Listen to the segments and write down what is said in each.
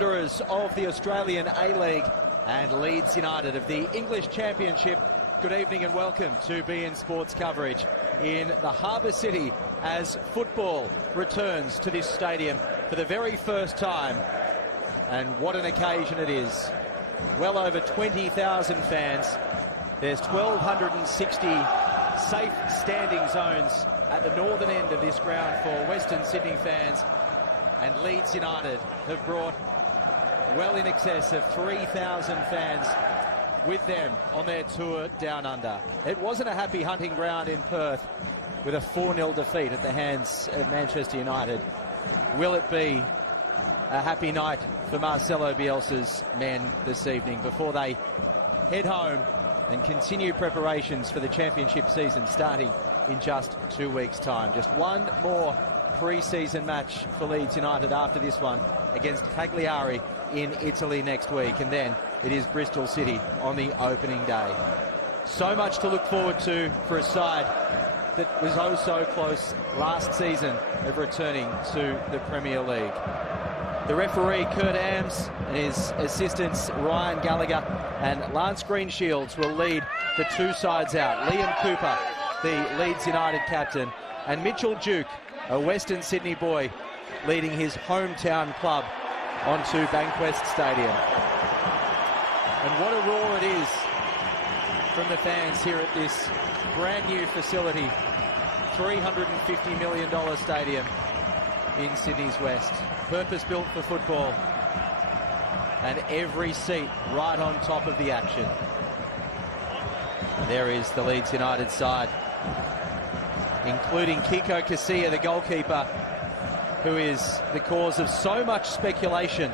Wanderers of the Australian A-League and Leeds United of the English Championship. Good evening and welcome to beIN Sports coverage in the Harbour City as football returns to this stadium for the very first time. And what an occasion it is. Well over 20,000 fans. There's 1,260 safe standing zones at the northern end of this ground for Western Sydney fans. And Leeds United have brought well in excess of 3,000 fans with them on their tour down under. It wasn't a happy hunting ground in Perth with a 4-0 defeat at the hands of Manchester United. Will it be a happy night for Marcelo Bielsa's men this evening before they head home and continue preparations for the championship season starting in just 2 weeks' time? Just one more pre-season match for Leeds United after this one against Cagliari in Italy next week, and then it is Bristol City on the opening day. So much to look forward to for a side that was oh so close last season of returning to the Premier League. The referee Kurt Ams and his assistants Ryan Gallagher and Lance Greenshields will lead the two sides out. Liam Cooper, the Leeds United captain, and Mitchell Duke, a Western Sydney boy, leading his hometown club onto Bankwest Stadium. And what a roar it is from the fans here at this brand new facility, $350 million stadium in Sydney's West. Purpose built for football, and every seat right on top of the action. There is the Leeds United side, including Kiko Casilla, the goalkeeper, who is the cause of so much speculation.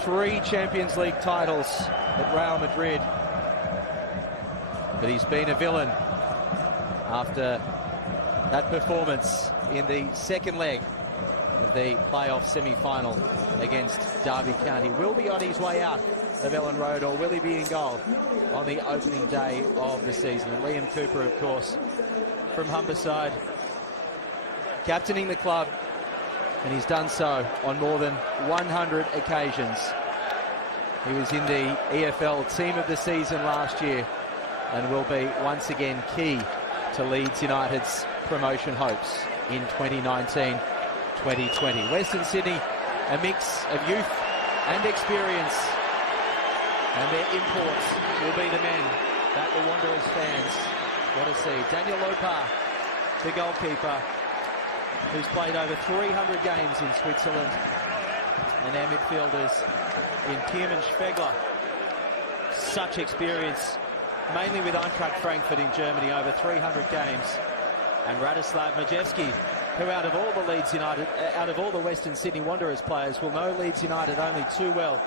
3 Champions League titles at Real Madrid. But he's been a villain after that performance in the second leg of the playoff semi-final against Derby County. Will be on his way out of Ellen Road, or will he be in goal on the opening day of the season? And Liam Cooper, of course, from Humberside, captaining the club, and he's done so on more than 100 occasions. He was in the EFL Team of the Season last year and will be once again key to Leeds United's promotion hopes in 2019-2020. Western Sydney, a mix of youth and experience, and their imports will be the men that the Wanderers fans want to see. Daniel Lopar, the goalkeeper, who's played over 300 games in Switzerland, and our midfielders in Tierman Schwegler. Such experience, mainly with Eintracht Frankfurt in Germany, over 300 games. And Radoslav Majewski, who out of all the Western Sydney Wanderers players will know Leeds United only too well,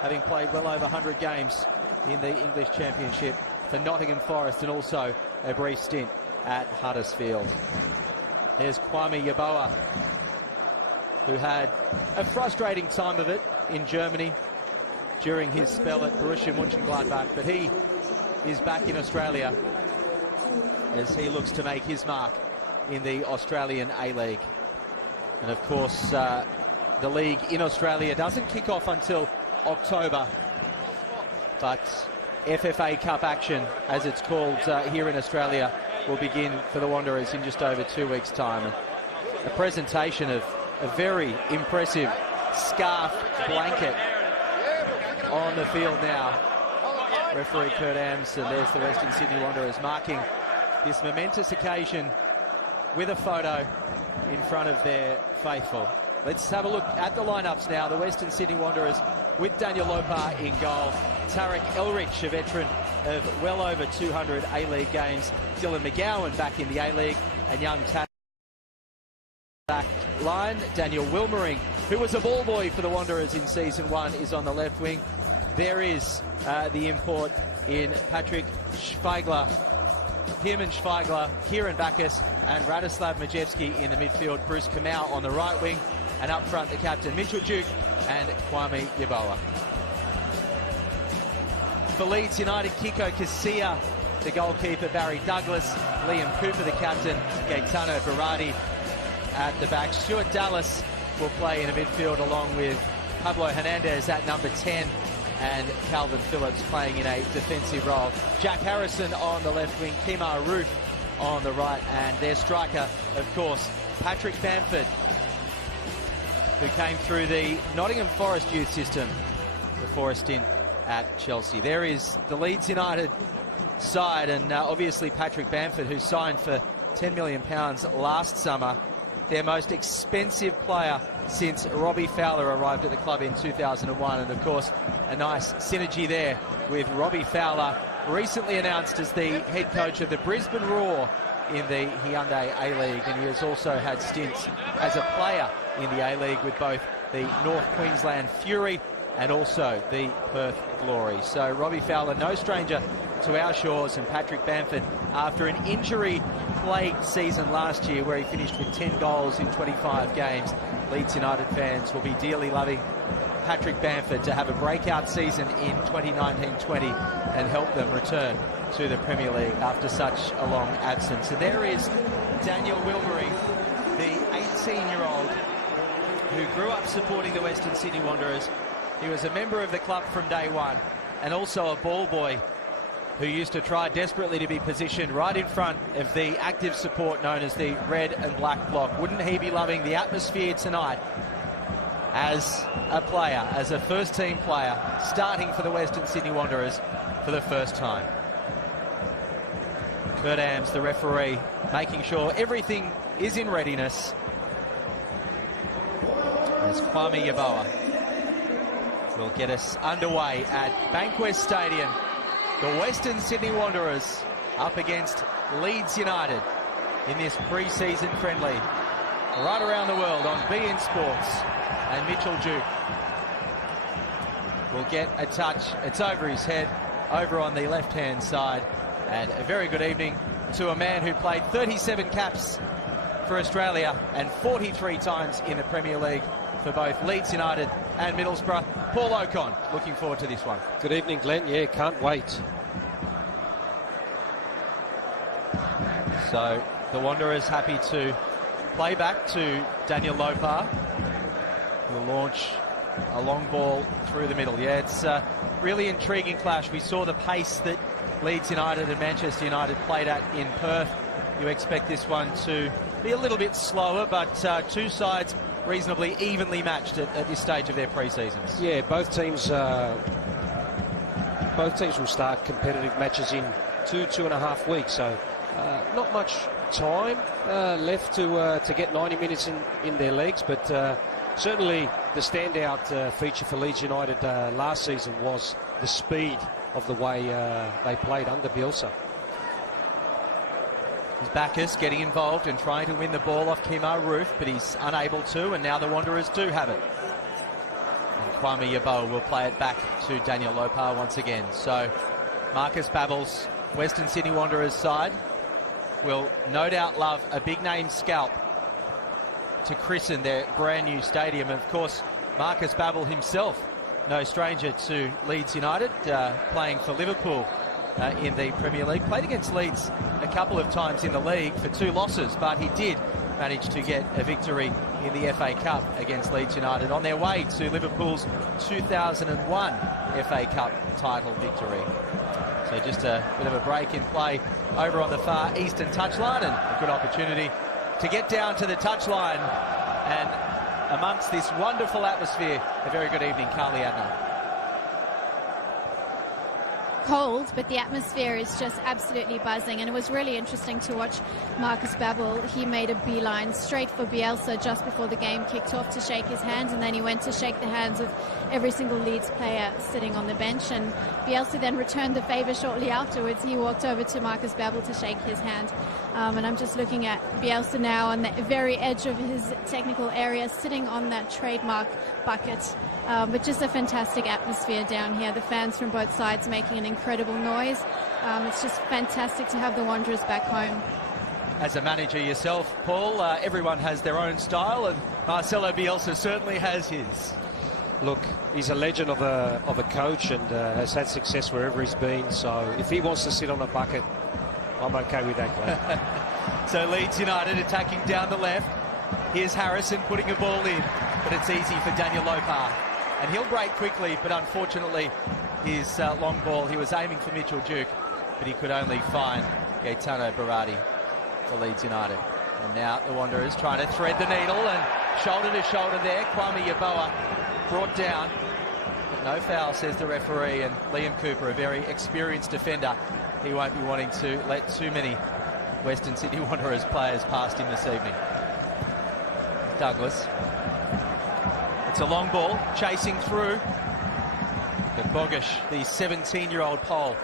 having played well over 100 games in the English Championship for Nottingham Forest and also a brief stint at Huddersfield. There's Kwame Yeboah, who had a frustrating time of it in Germany during his spell at Borussia Mönchengladbach, but he is back in Australia as he looks to make his mark in the Australian A-League. And of course, the league in Australia doesn't kick off until October, but FFA Cup action, as it's called here in Australia, will begin for the Wanderers in just over 2 weeks' time. And a presentation of a very impressive scarf blanket on the field now. Referee Kurt Ams, and there's the Western Sydney Wanderers marking this momentous occasion with a photo in front of their faithful. Let's have a look at the lineups now. The Western Sydney Wanderers with Daniel Lopar in goal. Tarek Elrich, a veteran of well over 200 A-League games. Dylan McGowan back in the A-League, and young back line. Daniel Wilmering, who was a ball boy for the Wanderers in season 1, is on the left wing. There is the import in Patrick Schweigler, Tierman Schweigler, Kieran Backus, and Radoslav Majewski in the midfield. Bruce Kamau on the right wing, and up front the captain Mitchell Duke and Kwame Yeboah. For Leeds United, Kiko Casilla, the goalkeeper, Barry Douglas, Liam Cooper, the captain, Gaetano Berardi at the back. Stuart Dallas will play in a midfield along with Pablo Hernandez at number 10, and Calvin Phillips playing in a defensive role. Jack Harrison on the left wing, Kemar Roof on the right, and their striker, of course, Patrick Bamford, who came through the Nottingham Forest youth system before a stint at Chelsea. There is the Leeds United side, and obviously Patrick Bamford, who signed for £10 million last summer, their most expensive player since Robbie Fowler arrived at the club in 2001. And of course, a nice synergy there with Robbie Fowler, recently announced as the head coach of the Brisbane Roar in the Hyundai A-League, and he has also had stints as a player in the A-League with both the North Queensland Fury and also the Perth Glory. So Robbie Fowler, no stranger to our shores, and Patrick Bamford, after an injury-plagued season last year where he finished with 10 goals in 25 games, Leeds United fans will be dearly loving Patrick Bamford to have a breakout season in 2019-20 and help them return to the Premier League after such a long absence. And there is Daniel Wilbury, the 18-year-old who grew up supporting the Western Sydney Wanderers. He was a member of the club from day one, and also a ball boy who used to try desperately to be positioned right in front of the active support known as the red and black block. Wouldn't he be loving the atmosphere tonight as a player, as a first-team player, starting for the Western Sydney Wanderers for the first time? Kurt Ams, the referee, making sure everything is in readiness as Kwame Yeboah will get us underway at Bankwest Stadium. The Western Sydney Wanderers up against Leeds United in this pre-season friendly right around the world on beIN Sports. And Mitchell Duke will get a touch. It's over his head, over on the left-hand side. And a very good evening to a man who played 37 caps for Australia and 43 times in the Premier League for both Leeds United and Middlesbrough. Paul Ocon, looking forward to this one. Good evening, Glenn. Yeah, can't wait. So the Wanderers happy to play back to Daniel Lopar, who will launch a long ball through the middle. Yeah, it's a really intriguing clash. We saw the pace that Leeds United and Manchester United played at in Perth. You expect this one to be a little bit slower, but two sides reasonably evenly matched at this stage of their pre-seasons. Yeah, both teams will start competitive matches in 2.5 weeks, so not much time left to get 90 minutes in their legs, but certainly the standout feature for Leeds United last season was the speed of the way they played under Bielsa. Bacchus getting involved and trying to win the ball off Kemar Roof, but he's unable to, and now the Wanderers do have it. And Kwame Yeboah will play it back to Daniel Lopar once again. So Marcus Babbel's Western Sydney Wanderers side will no doubt love a big-name scalp to christen their brand new stadium. And of course, Marcus Babbel himself, no stranger to Leeds United, playing for Liverpool in the Premier League. Played against Leeds a couple of times in the league for 2 losses, but he did manage to get a victory in the FA Cup against Leeds United on their way to Liverpool's 2001 FA Cup title victory. So just a bit of a break in play over on the far eastern touchline, and a good opportunity to get down to the touchline. And amongst this wonderful atmosphere, a very good evening, Carly Adner. Cold, but the atmosphere is just absolutely buzzing, and it was really interesting to watch Marcus Babbel. He made a beeline straight for Bielsa just before the game kicked off to shake his hand, and then he went to shake the hands of every single Leeds player sitting on the bench, and Bielsa then returned the favour shortly afterwards. He walked over to Marcus Babbel to shake his hand, and I'm just looking at Bielsa now on the very edge of his technical area, sitting on that trademark bucket. But just a fantastic atmosphere down here. The fans from both sides making an incredible noise. It's just fantastic to have the Wanderers back home. As a manager yourself, Paul, everyone has their own style, and Marcelo Bielsa certainly has his. Look, he's a legend of a coach, and has had success wherever he's been. So if he wants to sit on a bucket, I'm okay with that, Glenn. So Leeds United attacking down the left. Here's Harrison putting a ball in, but it's easy for Daniel Lopar. and he'll break quickly, but unfortunately his long ball, he was aiming for Mitchell Duke, but he could only find Gaetano Berardi for Leeds United. And now the Wanderers trying to thread the needle, and shoulder to shoulder there. Kwame Yeboah brought down, but no foul, says the referee. And Liam Cooper, a very experienced defender, he won't be wanting to let too many Western Sydney Wanderers players past him this evening. Douglas. It's a long ball, chasing through. But Bogish, the 17-year-old Pole,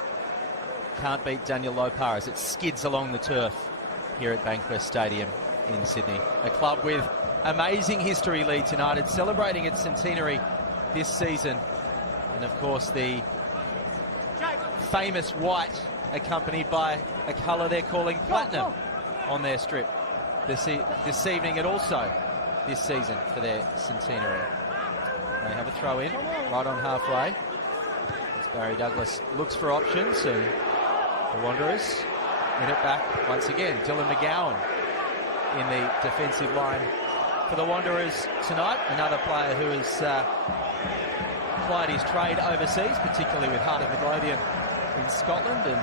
can't beat Daniel Lopar as it skids along the turf here at Bankwest Stadium in Sydney. A club with amazing history, Leeds United, celebrating its centenary this season. And of course the famous white, accompanied by a colour they're calling platinum on their strip this evening, and also this season for their centenary. They have a throw in right on halfway as Barry Douglas looks for options, and the Wanderers win it back once again. Dylan McGowan in the defensive line for the Wanderers tonight, another player who has applied his trade overseas, particularly with Heart of Midlothian in Scotland, and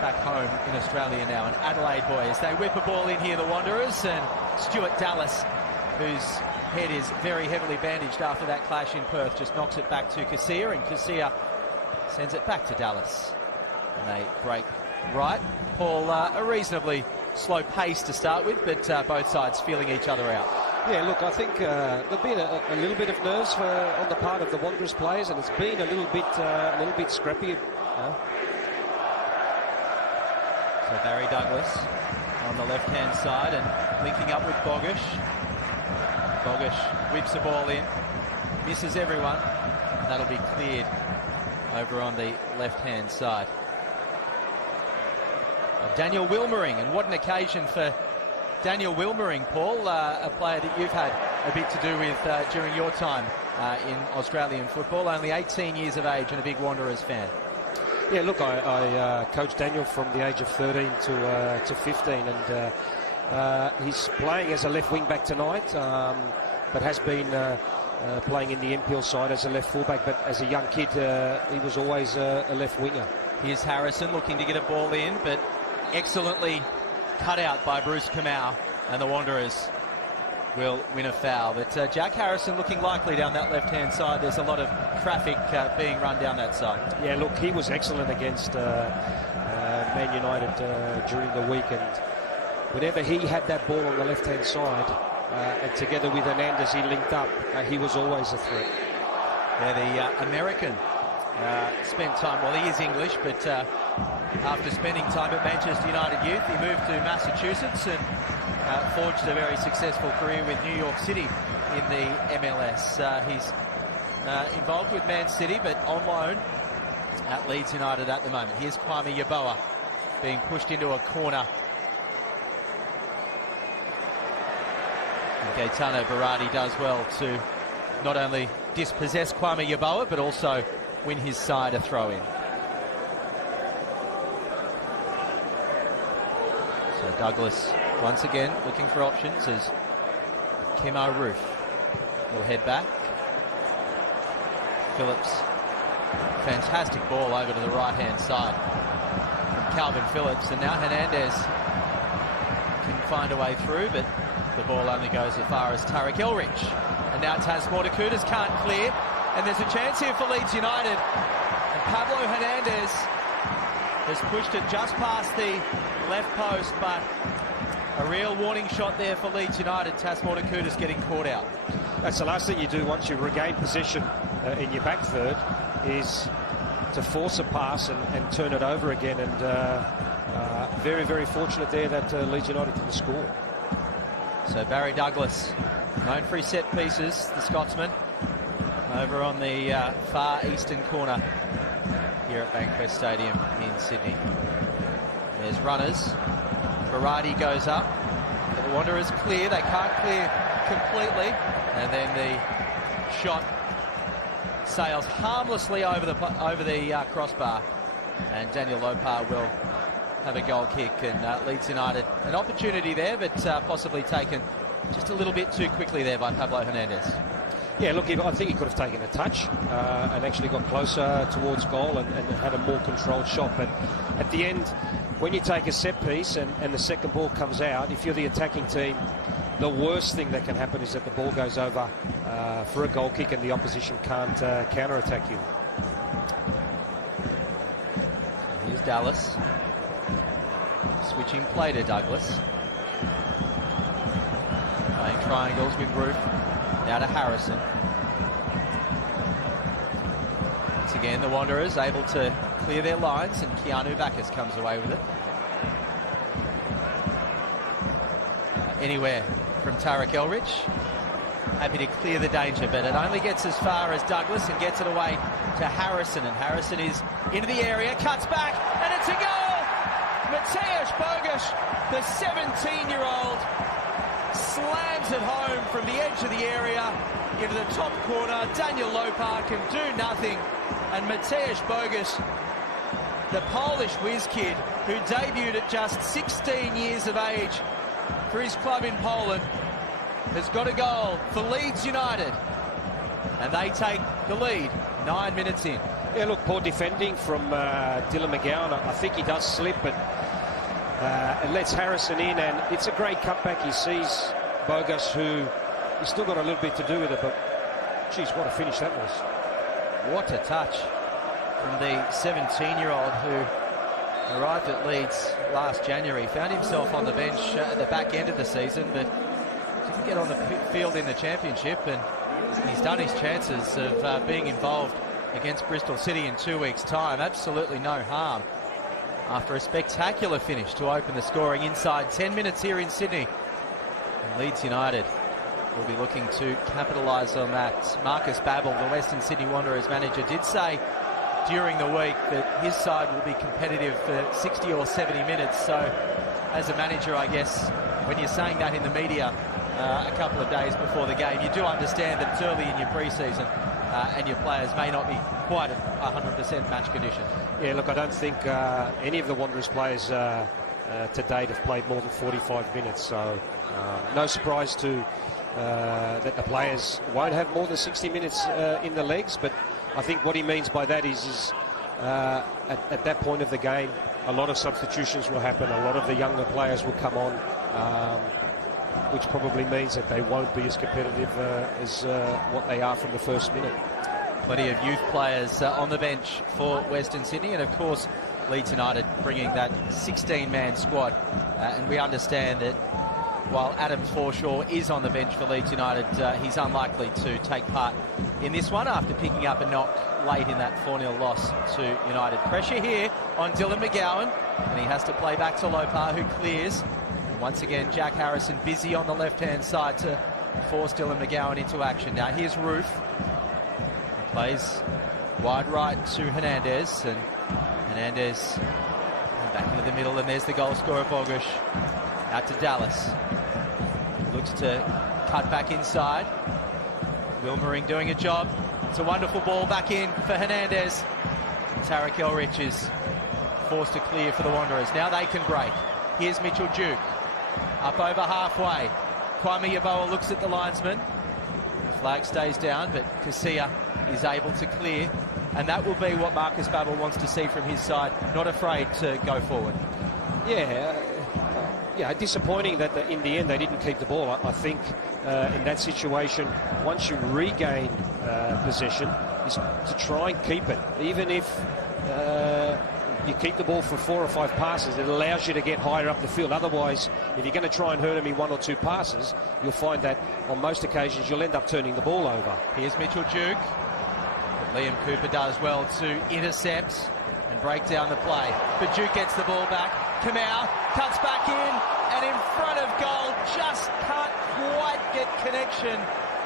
back home in Australia now, an Adelaide boy. As they whip a ball in here, the Wanderers, and Stuart Dallas, whose head is very heavily bandaged after that clash in Perth, just knocks it back to Casilla, and Casilla sends it back to Dallas. And they break right. Paul, a reasonably slow pace to start with, but both sides feeling each other out. Yeah, look, I think there'll be a little bit of nerves on the part of the Wanderers players, and it's been a little bit scrappy. So Barry Douglas on the left-hand side and linking up with Bogish. Bogish whips the ball in, misses everyone. That'll be cleared over on the left-hand side. Daniel Wilmering, and what an occasion for Daniel Wilmering, Paul, a player that you've had a bit to do with during your time in Australian football, only 18 years of age and a big Wanderers fan. Yeah, look, I coached Daniel from the age of 13 to 15, and he's playing as a left wing back tonight, but has been playing in the NPL side as a left fullback. But as a young kid, he was always a left winger. Here's Harrison looking to get a ball in, but excellently cut out by Bruce Kamau, and the Wanderers will win a foul. But Jack Harrison looking likely down that left-hand side. There's a lot of traffic being run down that side. Yeah, look, he was excellent against Man United during the week, and whenever he had that ball on the left-hand side, and together with Hernandez, he linked up, he was always a threat. Yeah, the American spent time, well, he is English, but after spending time at Manchester United Youth, he moved to Massachusetts and forged a very successful career with New York City in the MLS. He's involved with Man City, but on loan at Leeds United at the moment. Here's Kwame Yeboah being pushed into a corner. And Gaetano Berardi does well to not only dispossess Kwame Yeboah, but also win his side a throw-in. So Douglas once again looking for options as Kemo Roof will head back. Phillips, fantastic ball over to the right-hand side from Calvin Phillips, and now Hernandez can find a way through, but the ball only goes as far as Tarek Elrich. And now Taz Mortakutas can't clear, and there's a chance here for Leeds United, and Pablo Hernandez has pushed it just past the left post, but a real warning shot there for Leeds United. Taz Mortakutas getting caught out. That's the last thing you do once you regain possession in your back third, is to force a pass and turn it over again, and very, very fortunate there that Leeds United didn't score. So Barry Douglas, known for his set pieces, the Scotsman, over on the far eastern corner here at Bankwest Stadium in Sydney. There's runners. Berardi goes up. But the Wanderers clear. They can't clear completely. And then the shot sails harmlessly over the crossbar. And Daniel Lopar will have a goal kick, and Leeds United an opportunity there, but possibly taken just a little bit too quickly there by Pablo Hernandez. Yeah, look, I think he could have taken a touch and actually got closer towards goal and had a more controlled shot. But at the end, when you take a set piece and the second ball comes out, if you're the attacking team, the worst thing that can happen is that the ball goes over for a goal kick and the opposition can't counter-attack you. Here's Dallas. Switching play to Douglas. Playing triangles with Roof. Now to Harrison. Once again, the Wanderers able to clear their lines, and Keanu Bacchus comes away with it. Anywhere from Tarek Elrich. Happy to clear the danger, but it only gets as far as Douglas and gets it away to Harrison. And Harrison is into the area, cuts back, and it's a goal! Mateusz Bogusz, the 17-year-old, slams it home from the edge of the area into the top corner. Daniel Lopar can do nothing, and Mateusz Bogusz, the Polish whiz kid who debuted at just 16 years of age for his club in Poland, has got a goal for Leeds United, and they take the lead 9 minutes in. Yeah, look, poor defending from Dylan McGowan. I think he does slip, but it lets Harrison in, and it's a great cutback. He sees Bogusz, who he's still got a little bit to do with it, but geez, what a finish that was. What a touch from the 17-year-old who arrived at Leeds last January. Found himself on the bench at the back end of the season, but didn't get on the field in the championship, and he's done his chances of being involved against Bristol City in 2 weeks' time. Absolutely no harm after a spectacular finish to open the scoring inside 10 minutes here in Sydney. And Leeds United will be looking to capitalise on that. Marcus Babbel, the Western Sydney Wanderers manager, did say during the week that his side will be competitive for 60 or 70 minutes. So as a manager, I guess, when you're saying that in the media a couple of days before the game, you do understand that it's early in your pre-season and your players may not be quite at 100% match condition. Yeah, look, I don't think any of the Wanderers players to date have played more than 45 minutes, so no surprise to that the players won't have more than 60 minutes in the legs. But I think what he means by that is at that point of the game, a lot of substitutions will happen, a lot of the younger players will come on, which probably means that they won't be as competitive as what they are from the first minute. Plenty of youth players on the bench for Western Sydney, and of course Leeds United bringing that 16-man squad, and we understand that while Adam Forshaw is on the bench for Leeds United, he's unlikely to take part in this one after picking up a knock late in that 4-0 loss to United. Pressure here on Dylan McGowan, and he has to play back to Lopar, who clears. And once again, Jack Harrison busy on the left-hand side to force Dylan McGowan into action. Now here's Roof. He plays wide right to Hernandez, and Hernandez back into the middle, and there's the goal scorer, Bogusz. Out to Dallas. Looks to cut back inside. Wilmering doing a job. It's a wonderful ball back in for Hernandez. Tarek Elrich is forced to clear for the Wanderers. Now they can break. Here's Mitchell Duke. Up over halfway. Kwame Yeboah looks at the linesman. The flag stays down, but Casilla is able to clear. And that will be what Marcus Babbel wants to see from his side. Not afraid to go forward. Yeah, disappointing that in the end they didn't keep the ball. I think in that situation, once you regain possession, is to try and keep it. Even if you keep the ball for 4 or 5 passes, it allows you to get higher up the field. Otherwise, if you're going to try and hurt him in 1 or 2 passes, you'll find that on most occasions you'll end up turning the ball over. Here's Mitchell Duke. But Liam Cooper does well to intercept and break down the play. But Duke gets the ball back. Kamau cuts back in, and in front of goal, just can't quite get connection,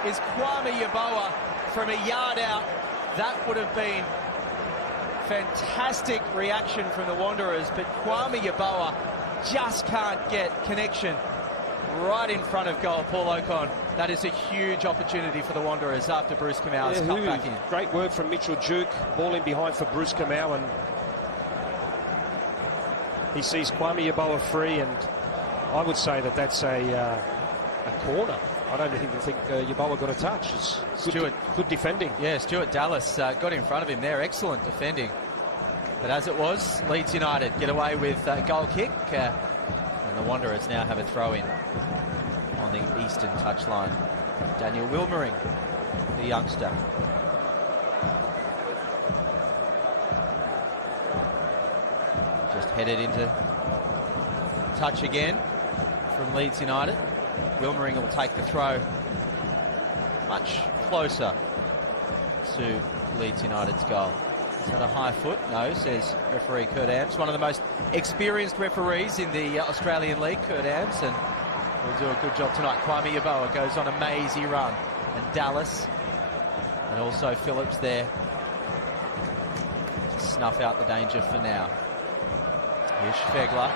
is Kwame Yeboah from a yard out. That would have been fantastic reaction from the Wanderers, but Kwame Yeboah just can't get connection right in front of goal. Paul Ocon, that is a huge opportunity for the Wanderers after Bruce Kamau has cut back in. Great work from Mitchell Duke, ball in behind for Bruce Kamau, and he sees Kwame Yeboah free, and I would say that that's a corner. I don't even think Yeboah got a touch. It's good defending. Yeah, Stuart Dallas got in front of him there. Excellent defending. But as it was, Leeds United get away with a goal kick. And the Wanderers now have a throw-in on the eastern touchline. Daniel Wilmering, the youngster. Just headed into touch again from Leeds United. Wilmering will take the throw much closer to Leeds United's goal. Is that a high foot? No, says referee Kurt Amps. One of the most experienced referees in the Australian League, Kurt Amps, and will do a good job tonight. Kwame Yeboah goes on a mazy run, and Dallas and also Phillips there to snuff out the danger for now. Here's Schwegler,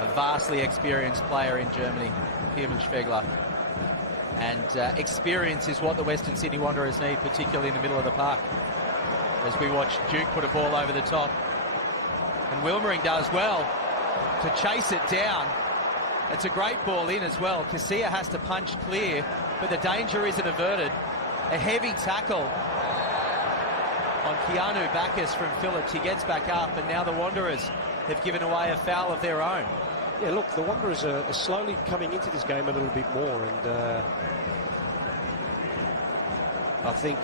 a vastly experienced player in Germany, Pierman Schwegler. And experience is what the Western Sydney Wanderers need, particularly in the middle of the park. As we watch Duke put a ball over the top. And Wilmering does well to chase it down. It's a great ball in as well. Casilla has to punch clear, but the danger isn't averted. A heavy tackle on Keanu Bacchus from Phillips. He gets back up, and now the Wanderers have given away a foul of their own. Yeah, look, the Wanderers are slowly coming into this game a little bit more, and I think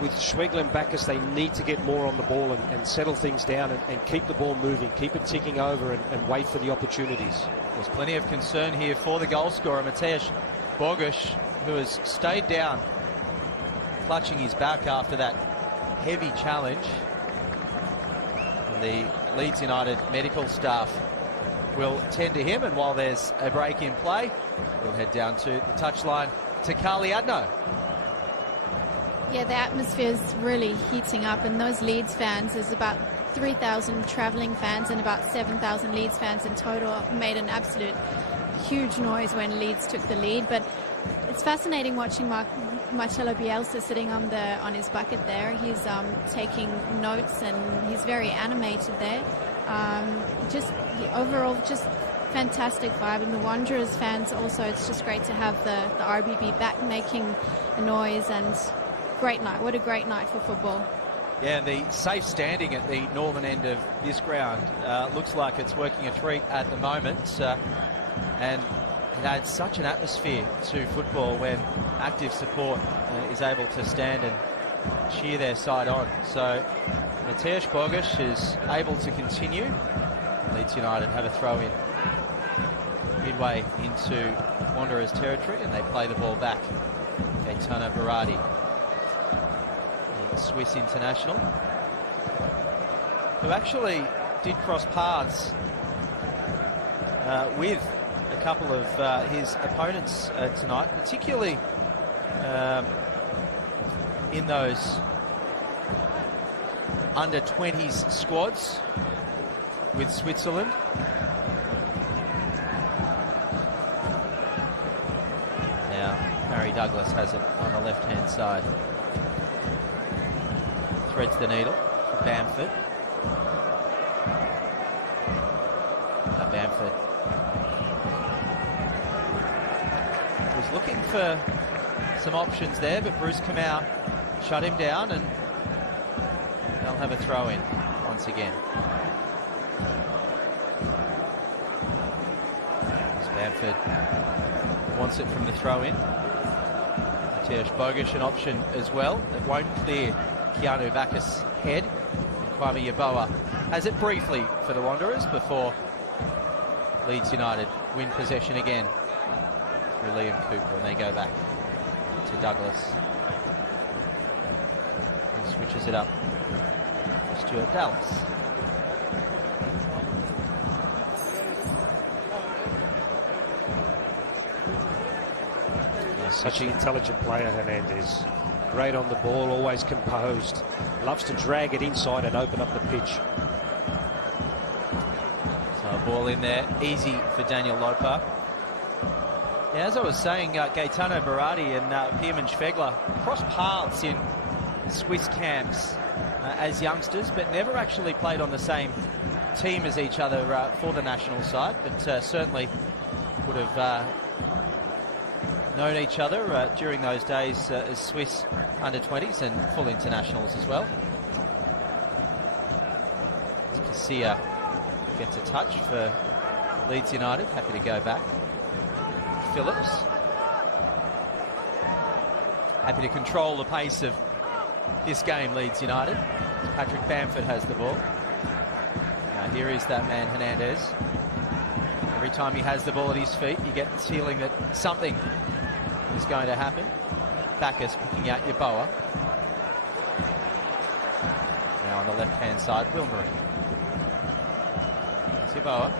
with Schwegler and Bacchus, they need to get more on the ball and settle things down and keep the ball moving, keep it ticking over and wait for the opportunities. There's plenty of concern here for the goal scorer, Mateusz Bogusz, who has stayed down, clutching his back after that heavy challenge. And the Leeds United medical staff will tend to him, and while there's a break in play, we'll head down to the touchline to Carly Adno. Yeah, the atmosphere is really heating up, and those Leeds fans, there's about 3,000 travelling fans and about 7,000 Leeds fans in total, made an absolute huge noise when Leeds took the lead. But it's fascinating watching Marcelo Bielsa sitting on his bucket there. He's taking notes, and he's very animated there. Just the overall, just fantastic vibe. And the Wanderers fans also, it's just great to have the RBB back making a noise, and great night. What a great night for football. Yeah, and the safe standing at the northern end of this ground looks like it's working a treat at the moment. And it adds such an atmosphere to football when active support is able to stand and cheer their side on. So Mateusz Bogusz is able to continue. Leeds United have a throw in midway into Wanderers territory, and they play the ball back. Gaetano Berardi, the Swiss international, who actually did cross paths with a couple of his opponents tonight, particularly in those under-20s squads with Switzerland. Now Harry Douglas has it on the left-hand side. Threads the needle for Bamford. Bamford was looking for some options there, but Bruce Kamau shut him down, and they'll have a throw in once again. As Bamford wants it from the throw in. Mateusz Bogusz an option as well that won't clear Keanu Bacchus' head. Kwame Yeboah has it briefly for the Wanderers before Leeds United win possession again through Liam Cooper, and they go back to Douglas. He switches it up. Stuart Dallas. Such an intelligent player, Hernandez. Great on the ball, always composed. Loves to drag it inside and open up the pitch. So a ball in there, easy for Daniel Lopa. Yeah, as I was saying, Gaetano Berardi and Pierman Schwegler crossed paths in Swiss camps as youngsters, but never actually played on the same team as each other for the national side, but certainly would have known each other during those days as Swiss under-20s and full internationals as well. Casilla gets a touch for Leeds United. Happy to go back. Phillips. Happy to control the pace of this game, Leeds United. Patrick Bamford has the ball. Now here is that man, Hernandez. Every time he has the ball at his feet, you get this feeling that something is going to happen. Bacchus picking out Yeboah. Now on the left-hand side, Wilmering. Yeboah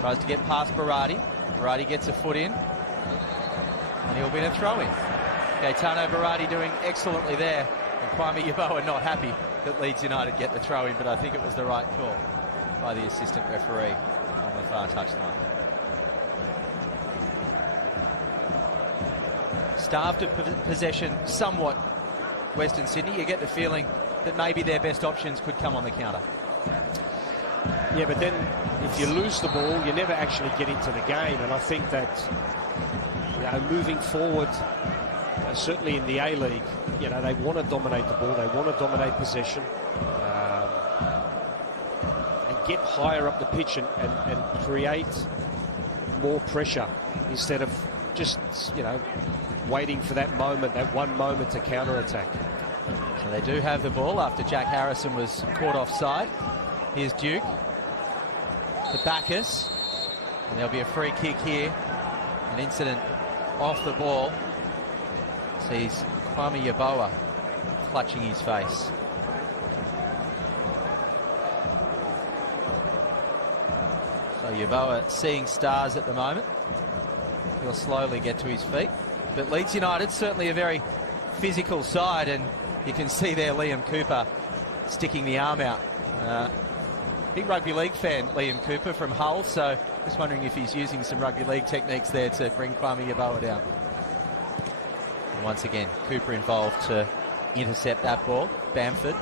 tries to get past Berardi. Berardi gets a foot in, and he'll win a throw-in. Gaetano Berardi doing excellently there, and Kwame Yeboah not happy that Leeds United get the throw-in, but I think it was the right call by the assistant referee on the far touchline. Starved of possession somewhat, Western Sydney. You get the feeling that maybe their best options could come on the counter. Yeah, but then if you lose the ball, you never actually get into the game. And I think that, moving forward, certainly in the A-League, they want to dominate the ball. They want to dominate possession. And get higher up the pitch and create more pressure instead of just, waiting for that moment, that one moment to counter-attack. So they do have the ball after Jack Harrison was caught offside. Here's Duke. To Bacchus, and there'll be a free kick here. An incident off the ball sees Kwame Yeboah clutching his face. So Yeboah seeing stars at the moment. He'll slowly get to his feet. But Leeds United certainly a very physical side, and you can see there Liam Cooper sticking the arm out. Big rugby league fan, Liam Cooper from Hull, so just wondering if he's using some rugby league techniques there to bring Kwame Yeboah down. And once again, Cooper involved to intercept that ball. Bamford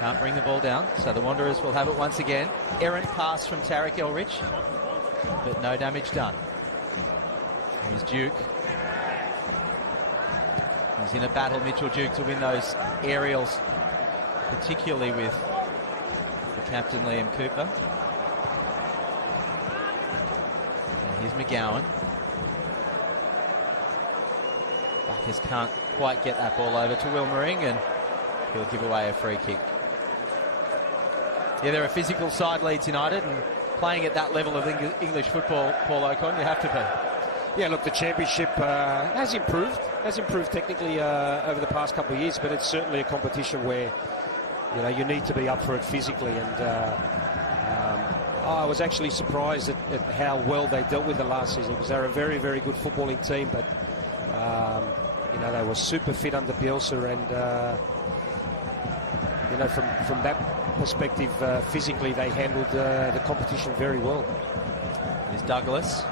can't bring the ball down, so the Wanderers will have it once again. Errant pass from Tarek Elrich, but no damage done. Here's Duke. He's in a battle, Mitchell Duke, to win those aerials, particularly with Captain Liam Cooper. And here's McGowan. Bacchus can't quite get that ball over to Wilmering, and he'll give away a free kick. Yeah, they're a physical side, Leeds United, and playing at that level of English football, Paul Ocon, you have to be. Yeah, look, the championship has improved technically over the past couple of years, but it's certainly a competition where you need to be up for it physically, and I was actually surprised at how well they dealt with it last season, because they're a very, very good footballing team, but they were super fit under Bielsa, and from that perspective, physically they handled the competition very well. Here's Douglas.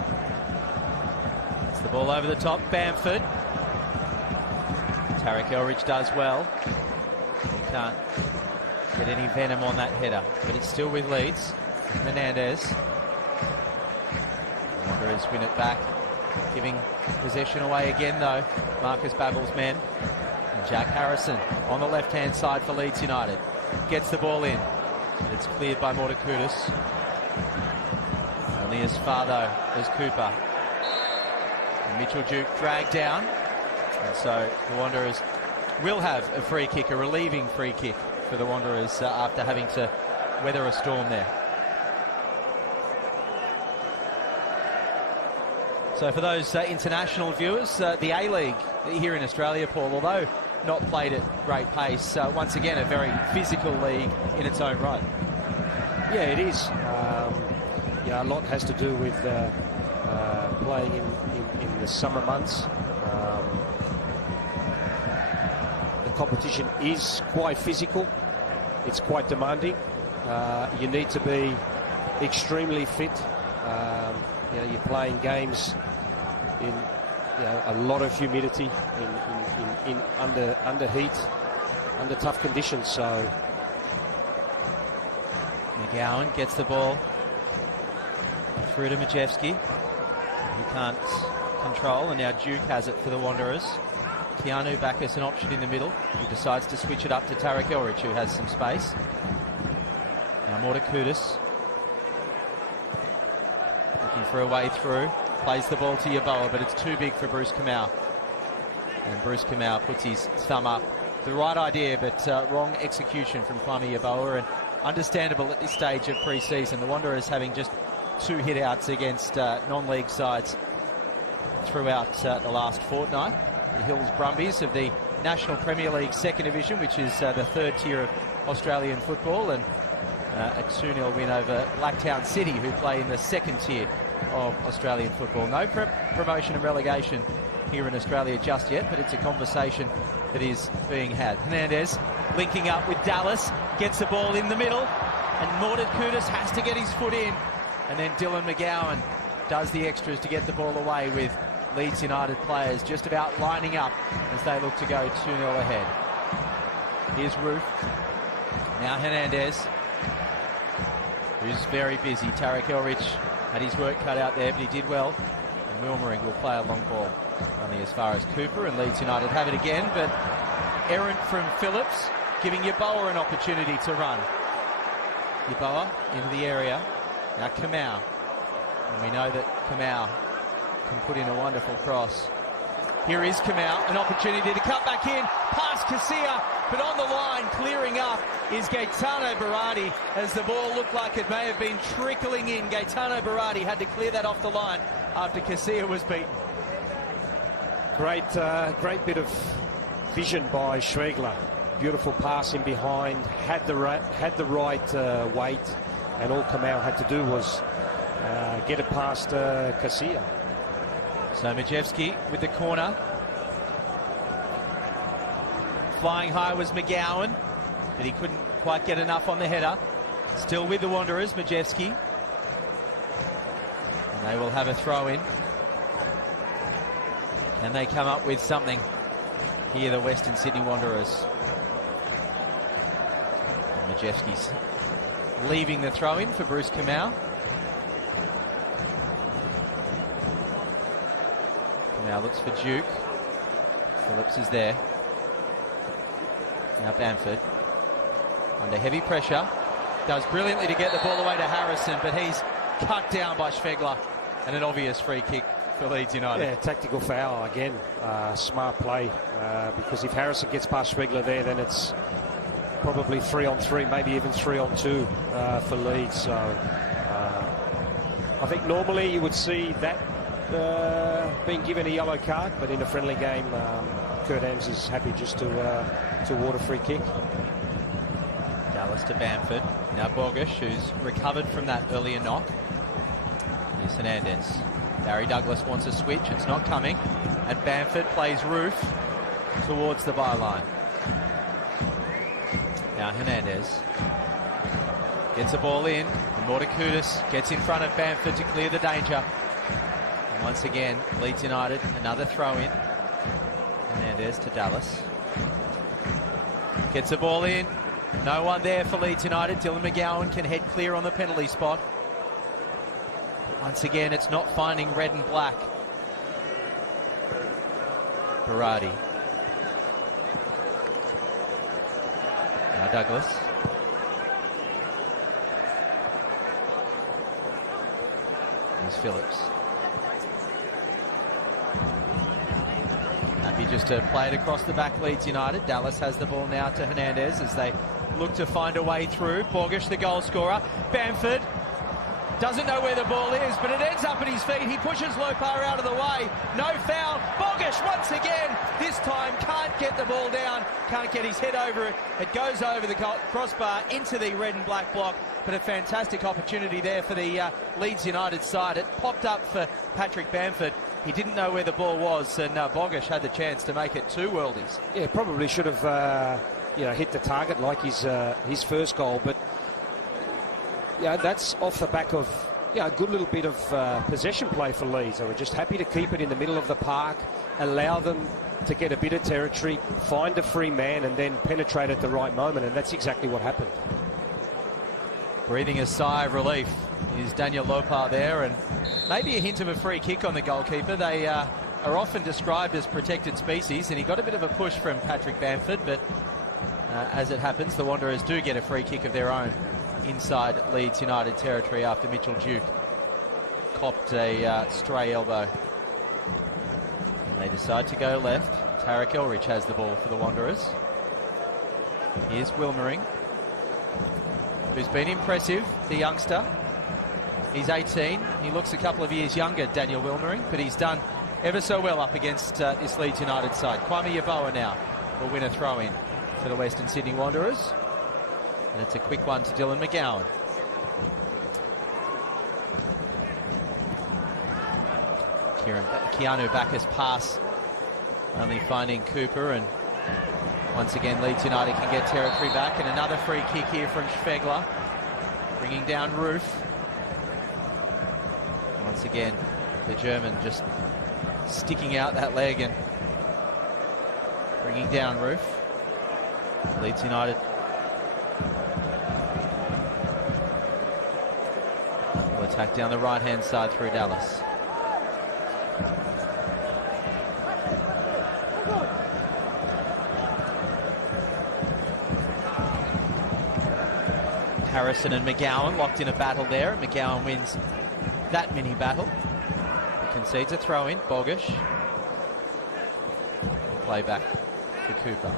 It's the ball over the top, Bamford. Tarek Elrich does well. He can't get any venom on that header, but it's still with Leeds. Hernandez. Wanderers win it back, giving possession away again though. Marcus Babbel's men. And Jack Harrison on the left-hand side for Leeds United. Gets the ball in. It's cleared by Mortakudis. Only as far though as Cooper. And Mitchell Duke dragged down. And so the Wanderers will have a free kick, a relieving free kick for the Wanderers after having to weather a storm there. So for those international viewers, the A-League here in Australia, Paul, although not played at great pace, once again a very physical league in its own right. Yeah, it is. A lot has to do with playing in the summer months. The competition is quite physical. It's quite demanding. You need to be extremely fit. You're playing games in a lot of humidity, in under heat, under tough conditions. So McGowan gets the ball through to Majewski. He can't control, and now Duke has it for the Wanderers. Keanu back as an option in the middle. He decides to switch it up to Tarek Elrich, who has some space. Now Mortakudis looking for a way through. Plays the ball to Yeboah, but it's too big for Bruce Kamau. And Bruce Kamau puts his thumb up. The right idea, but wrong execution from Kwame Yeboah, and understandable at this stage of pre-season. The Wanderers having just 2 hit-outs against non-league sides throughout the last fortnight. The Hills Brumbies of the National Premier League Second Division, which is the 3rd tier of Australian football, and a 2-0 win over Blacktown City, who play in the 2nd tier of Australian football. No promotion and relegation here in Australia just yet, but it's a conversation that is being had. Hernandez linking up with Dallas, gets the ball in the middle, and Mortakudis has to get his foot in, and then Dylan McGowan does the extras to get the ball away, with Leeds United players just about lining up as they look to go 2-0 ahead. Here's Roof. Now Hernandez, who's very busy. Tarek Elrich had his work cut out there, but he did well. And Wilmering will play a long ball, only as far as Cooper, and Leeds United have it again, but errant from Phillips, giving Yeboah an opportunity to run. Yeboah into the area. Now Kamau. And we know that Kamau can put in a wonderful cross. Here is Kamau, an opportunity to cut back in, past Casilla, but on the line, clearing up, is Gaetano Berardi, as the ball looked like it may have been trickling in. Gaetano Berardi had to clear that off the line after Casilla was beaten. Great bit of vision by Schwegler. Beautiful pass in behind, had the right weight, and all Kamau had to do was get it past Casilla. So Majewski with the corner. Flying high was McGowan, but he couldn't quite get enough on the header. Still with the Wanderers, Majewski. And they will have a throw in. Can they come up with something here, the Western Sydney Wanderers? And Majewski's leaving the throw in for Bruce Kamau. Now looks for Duke. Phillips is there. Now Bamford under heavy pressure. Does brilliantly to get the ball away to Harrison, but he's cut down by Schwegler, and an obvious free kick for Leeds United. Yeah, tactical foul again. Smart play, because if Harrison gets past Schwegler there, then it's probably 3-on-3, maybe even 3-on-2 for Leeds. So I think normally you would see that being given a yellow card, but in a friendly game, Kurt Ems is happy just to award a free kick. Dallas to Bamford. Now Bogish, who's recovered from that earlier knock. Here's Hernandez. Barry Douglas wants a switch. It's not coming. And Bamford plays Roof towards the byline. Now Hernandez gets the ball in. And Mortakudis gets in front of Bamford to clear the danger. And once again, Leeds United, another throw in. Hernandez to Dallas. Gets the ball in. No one there for Leeds United. Dylan McGowan can head clear on the penalty spot. But once again, it's not finding red and black. Berardi. Now Douglas. Here's Phillips. Happy just to play it across the back, Leeds United. Dallas has the ball now to Hernandez as they look to find a way through. Bogish, the goal scorer. Bamford doesn't know where the ball is, but it ends up at his feet. He pushes Lopar out of the way. No foul. Bogish once again, this time can't get the ball down, can't get his head over it. It goes over the crossbar into the red and black block, but a fantastic opportunity there for the Leeds United side. It popped up for Patrick Bamford. He didn't know where the ball was, and Bogish had the chance to make it 2 worldies. Yeah, probably should have hit the target like his first goal, but that's off the back of a good little bit of possession play for Leeds. They were just happy to keep it in the middle of the park, allow them to get a bit of territory, find a free man, and then penetrate at the right moment, and that's exactly what happened. Breathing a sigh of relief is Daniel Lopar there, and maybe a hint of a free kick on the goalkeeper. They are often described as protected species, and he got a bit of a push from Patrick Bamford, but as it happens, the Wanderers do get a free kick of their own inside Leeds United territory after Mitchell Duke copped a stray elbow. They decide to go left. Tarek Elrich has the ball for the Wanderers. Here's Wilmering, who's been impressive, the youngster. He's 18. He looks a couple of years younger, Daniel Wilmering, but he's done ever so well up against this Leeds United side. Kwame Yeboah now will win a throw-in for the Western Sydney Wanderers. And it's a quick one to Dylan McGowan. Keanu Bacchus pass, only finding Cooper, and once again Leeds United can get territory back, and another free kick here from Schwegler, bringing down Roof. Once again, the German just sticking out that leg and bringing down Roof. Leeds United will attack down the right-hand side through Dallas. Harrison and McGowan locked in a battle there. McGowan wins that mini battle. Concedes a throw-in. Bogish. Play back for Cooper.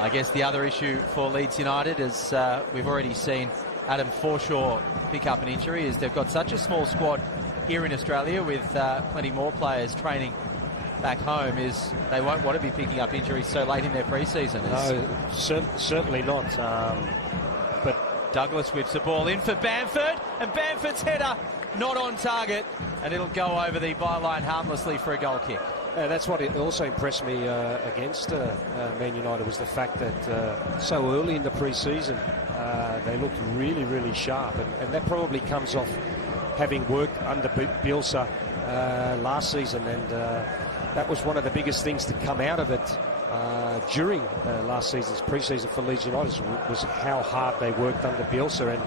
I guess the other issue for Leeds United, as we've already seen Adam Forshaw pick up an injury, is they've got such a small squad here in Australia with plenty more players training back home, is they won't want to be picking up injuries so late in their pre-season. No, certainly not. But Douglas whips the ball in for Bamford, and Bamford's header not on target, and it'll go over the byline harmlessly for a goal kick. That's what it also impressed me against Man United, was the fact that so early in the pre-season they looked really, really sharp, and that probably comes off having worked under Bielsa last season, and that was one of the biggest things to come out of it during last season's pre-season for Leeds United, was how hard they worked under Bielsa. And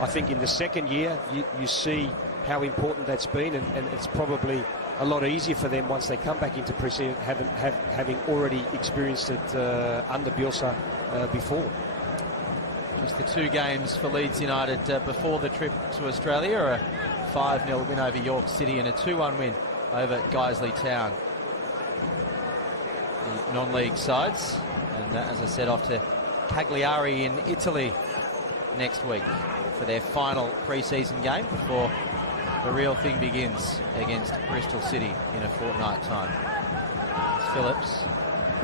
I think in the second year you see how important that's been, and it's probably a lot easier for them once they come back into pre-season, having already experienced it under Bielsa before. Just the two games for Leeds United before the trip to Australia, a 5-0 win over York City and a 2-1 win over Guiseley Town. The non-league sides, and as I said, off to Cagliari in Italy next week for their final pre-season game before the real thing begins against Bristol City in a fortnight time. It's Phillips.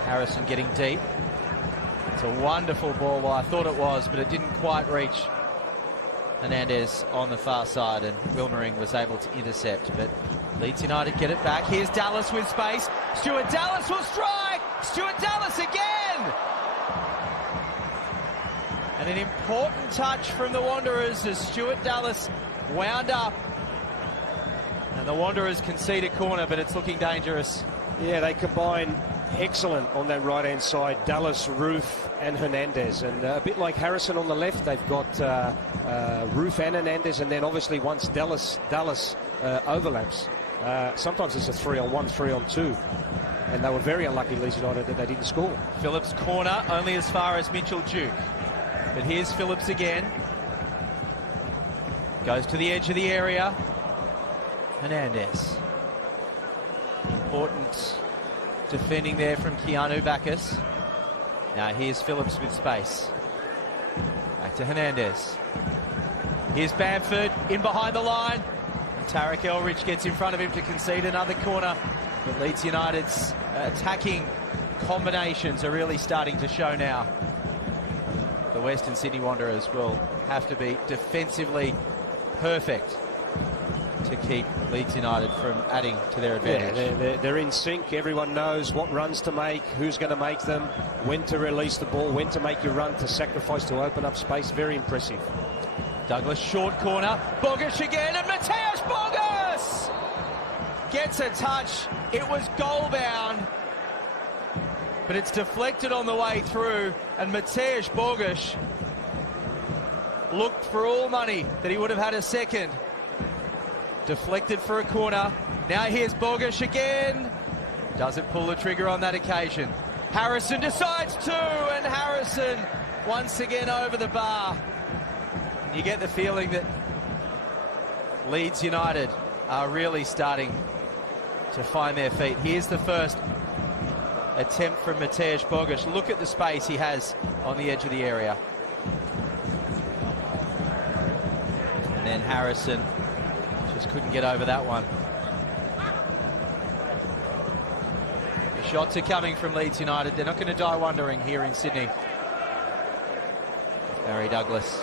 Harrison getting deep. It's a wonderful ball. Well, I thought it was, but it didn't quite reach Hernandez on the far side, and Wilmering was able to intercept. But Leeds United get it back. Here's Dallas with space. Stuart Dallas will strike! Stuart Dallas again! And an important touch from the Wanderers as Stuart Dallas wound up. And the Wanderers concede a corner, but it's looking dangerous. Yeah, they combine excellent on that right-hand side. Dallas, Roof and Hernandez. And a bit like Harrison on the left, they've got Roof and Hernandez, and then obviously once Dallas overlaps, sometimes it's a 3-on-1, 3-on-2. And they were very unlucky, Leeds United, that they didn't score. Phillips corner only as far as Mitchell Duke. But here's Phillips again. Goes to the edge of the area. Hernandez. Important defending there from Keanu Bacchus. Now here's Phillips with space. Back to Hernandez. Here's Bamford in behind the line. And Tarek Elrich gets in front of him to concede another corner. But Leeds United's attacking combinations are really starting to show now. The Western Sydney Wanderers will have to be defensively perfect to keep Leeds United from adding to their advantage. Yeah, they're in sync. Everyone knows what runs to make, who's going to make them, when to release the ball, when to make your run, to sacrifice, to open up space. Very impressive. Douglas short corner. Bogish again, and Mateusz Bogisz gets a touch. It was goal bound, but it's deflected on the way through, and Mateusz Bogisz looked for all money that he would have had a second. Deflected for a corner. Now here's Bogish again. Doesn't pull the trigger on that occasion. Harrison decides to, and Harrison once again over the bar. You get the feeling that Leeds United are really starting to find their feet. Here's the first attempt from Mateusz Bogisz. Look at the space he has on the edge of the area. And then Harrison just couldn't get over that one. The shots are coming from Leeds United. They're not going to die wondering here in Sydney. Barry Douglas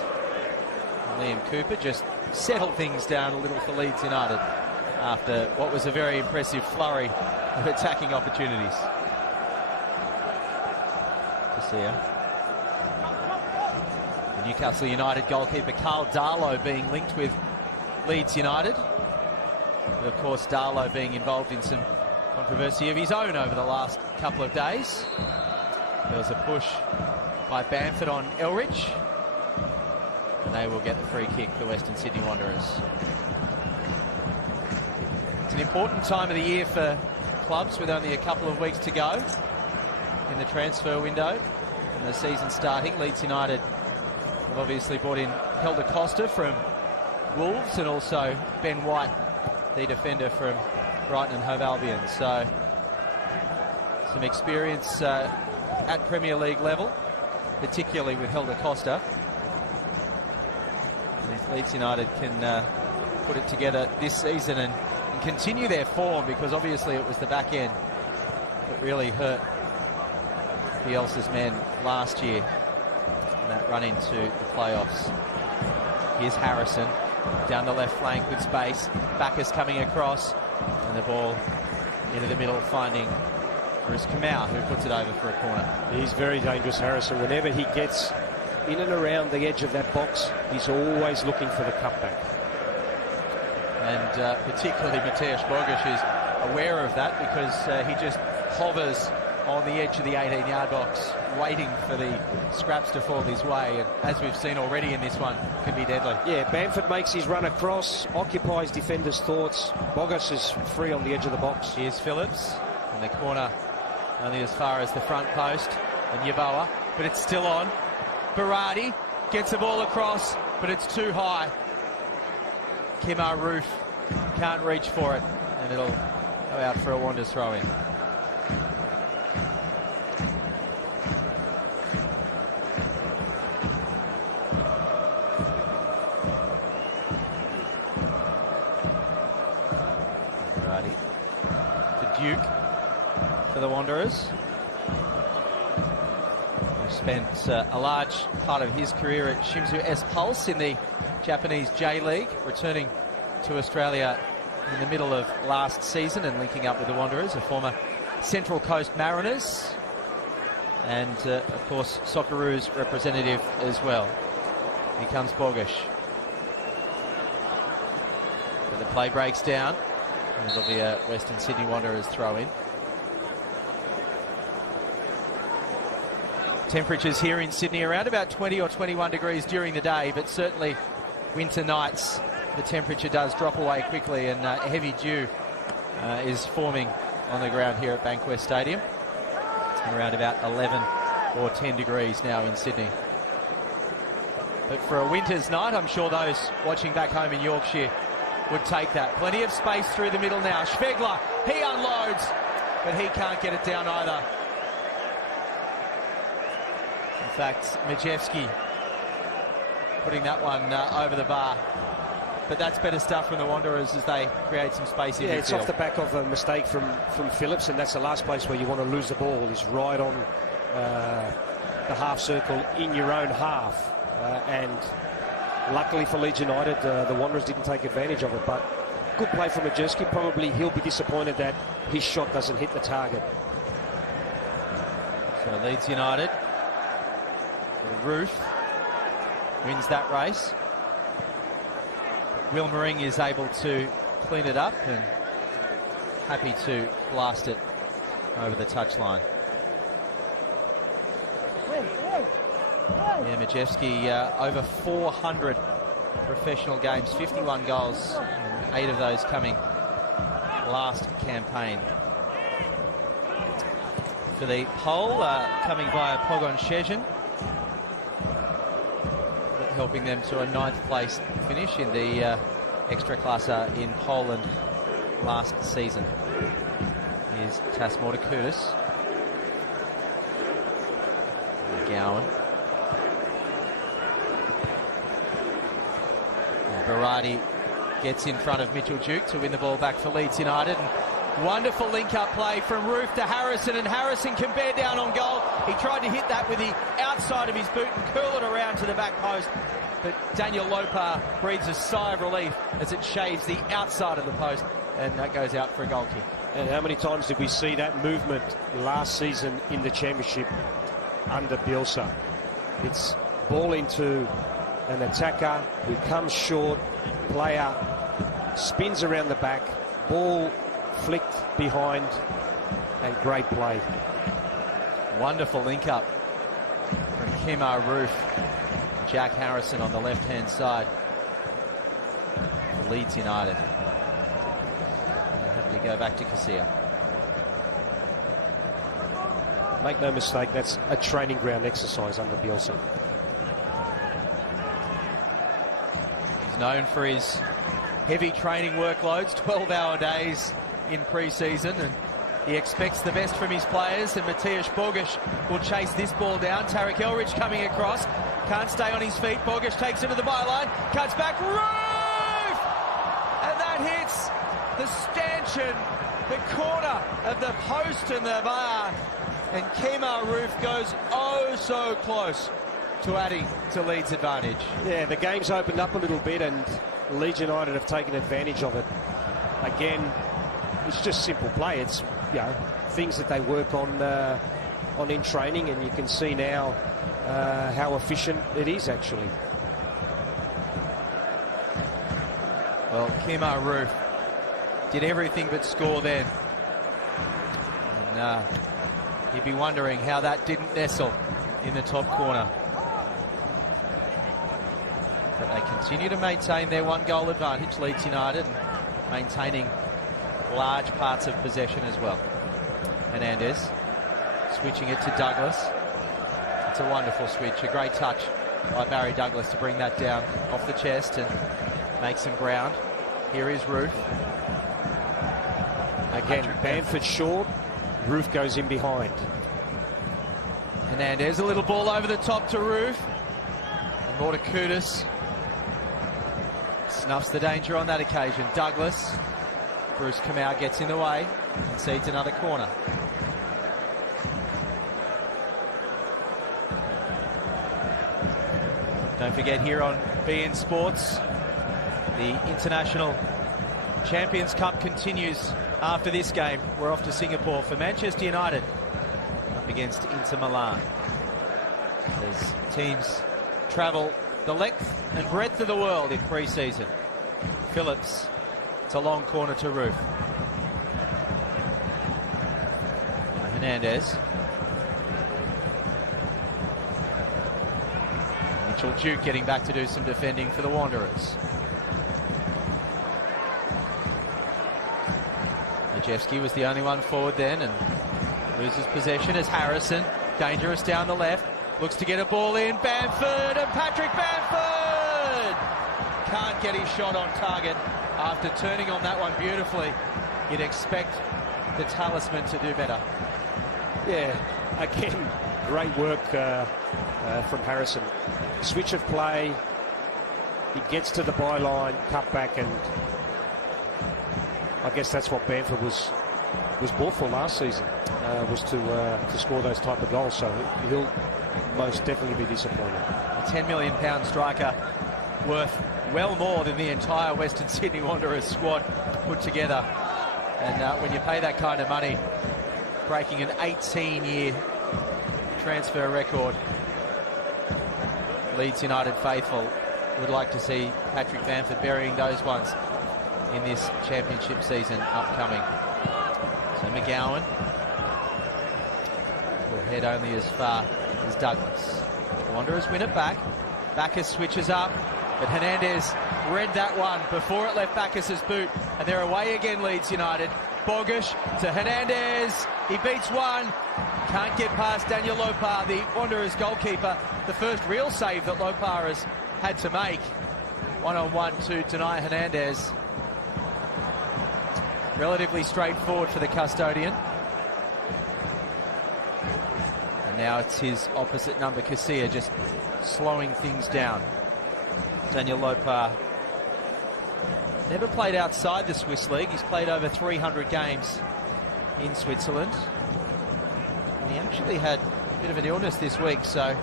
and Liam Cooper just settle things down a little for Leeds United after what was a very impressive flurry of attacking opportunities. The Newcastle United goalkeeper Carl Darlow being linked with Leeds United. But of course, Darlow being involved in some controversy of his own over the last couple of days. There was a push by Bamford on Elridge. And they will get the free kick, the Western Sydney Wanderers. It's an important time of the year for clubs with only a couple of weeks to go in the transfer window and the season starting. Leeds United have obviously brought in Helder Costa from Wolves and also Ben White, the defender from Brighton and Hove Albion. So some experience at Premier League level, particularly with Helder Costa. And if Leeds United can put it together this season and continue their form, because obviously it was the back end that really hurt Bielsa's men last year in that run into the playoffs. Here's Harrison down the left flank with space. Backus coming across, and the ball into the middle, finding Bruce Kamau, who puts it over for a corner. He's very dangerous, Harrison. Whenever he gets in and around the edge of that box, he's always looking for the cutback. And particularly Mateusz Bogisz is aware of that, because he just hovers on the edge of the 18-yard box, waiting for the scraps to fall his way. And as we've seen already in this one, can be deadly. Yeah, Bamford makes his run across, occupies defenders' thoughts. Bogisz is free on the edge of the box. Here's Phillips in the corner, only as far as the front post, and Yeboah, but it's still on. Berardi gets the ball across, but it's too high. Kemar Roof can't reach for it, and it'll go out for a Wanderers throw-in. Berardi to Duke for the Wanderers. Spent a large part of his career at Shimizu S-Pulse in the Japanese J-League, returning to Australia in the middle of last season and linking up with the Wanderers, a former Central Coast Mariners and of course Socceroos representative as well. Here comes Bogisz. But the play breaks down, and it'll be a Western Sydney Wanderers throw-in. Temperatures here in Sydney around about 20 or 21 degrees during the day, but certainly winter nights the temperature does drop away quickly, and heavy dew is forming on the ground here at Bankwest Stadium. Around about 11 or 10 degrees now in Sydney. But for a winter's night, I'm sure those watching back home in Yorkshire would take that. Plenty of space through the middle now. Schwegler, he unloads, but he can't get it down either. In fact, Majewski putting that one over the bar. But that's better stuff from the Wanderers as they create some space in midfield. It's off the back of a mistake from Phillips, and that's the last place where you want to lose the ball, is right on the half circle in your own half. And luckily for Leeds United, the Wanderers didn't take advantage of it. But good play from Majewski. Probably he'll be disappointed that his shot doesn't hit the target. So Leeds United, Roof wins that race. Will Mering is able to clean it up and happy to blast it over the touchline. Yeah, Majewski over 400 professional games, 51 goals, and 8 of those coming last campaign. For the pole, coming via Pogon Szczecin, helping them to a 9th place finish in the Ekstraklasa in Poland last season. Here's Tas Mortakudis. McGowan. Berardi gets in front of Mitchell Duke to win the ball back for Leeds United. And wonderful link-up play from Roof to Harrison, and Harrison can bear down on goal. He tried to hit that with the outside of his boot and curl it around to the back post. But Daniel Lopar breathes a sigh of relief as it shaves the outside of the post, and that goes out for a goal kick. And how many times did we see that movement last season in the championship under Bielsa? It's ball into an attacker who comes short, player spins around the back, ball flicked behind, and great play. Wonderful link up from Kemar Roof. Jack Harrison on the left-hand side for Leeds United. They have to go back to Casilla. Make no mistake, that's a training ground exercise under Bielsa. He's known for his heavy training workloads, 12-hour days in pre-season, and he expects the best from his players, and Matthias Bogic will chase this ball down. Tarek Elrich coming across, can't stay on his feet. Bogic takes it to the byline, cuts back, Roof! And that hits the stanchion, the corner of the post and the bar, and Kemar Roof goes oh so close to adding to Leeds' advantage. Yeah, the game's opened up a little bit, and Leeds United have taken advantage of it. Again, it's just simple play. It's, you know, things that they work on in training, and you can see now how efficient it is actually. Well, Kemar Roof did everything but score then, and you'd be wondering how that didn't nestle in the top corner. But they continue to maintain their 1-goal advantage, Leeds United, and maintaining large parts of possession as well. Hernandez switching it to Douglas. It's a wonderful switch, a great touch by Barry Douglas to bring that down off the chest and make some ground. Here is Roof. Again, Bamford short, Roof goes in behind. Hernandez, a little ball over the top to Roof. And Mortakudis snuffs the danger on that occasion. Douglas. Bruce Kamau gets in the way and seeds another corner. Don't forget, here on BN Sports, the International Champions Cup continues after this game. We're off to Singapore for Manchester United up against Inter Milan. As teams travel the length and breadth of the world in pre-season. Phillips, it's a long corner to Roof. Hernandez. Mitchell Duke getting back to do some defending for the Wanderers. Majewski was the only one forward then and loses possession as Harrison, dangerous down the left, looks to get a ball in. Bamford, and Patrick Bamford can't get his shot on target after turning on that one beautifully. You'd expect the talisman to do better. Yeah, again, great work from Harrison. Switch of play, he gets to the byline, cut back, and I guess that's what Bamford was bought for last season, was to score those type of goals. So he'll most definitely be disappointed. A £10 million striker worth well more than the entire Western Sydney Wanderers squad put together. And when you pay that kind of money, breaking an 18-year transfer record, Leeds United faithful would like to see Patrick Bamford burying those ones in this championship season upcoming. So McGowan will head only as far as Douglas. The Wanderers win it back. Bacchus switches up, but Hernandez read that one before it left Bacchus's boot, and they're away again, Leeds United. Bogish to Hernandez. He beats one. Can't get past Daniel Lopar, the Wanderers goalkeeper. The first real save that Lopar has had to make. 1-on-1 to deny Hernandez. Relatively straightforward for the custodian. And now it's his opposite number, Casilla, just slowing things down. Daniel Lopar never played outside the Swiss League. He's played over 300 games in Switzerland. And he actually had a bit of an illness this week, so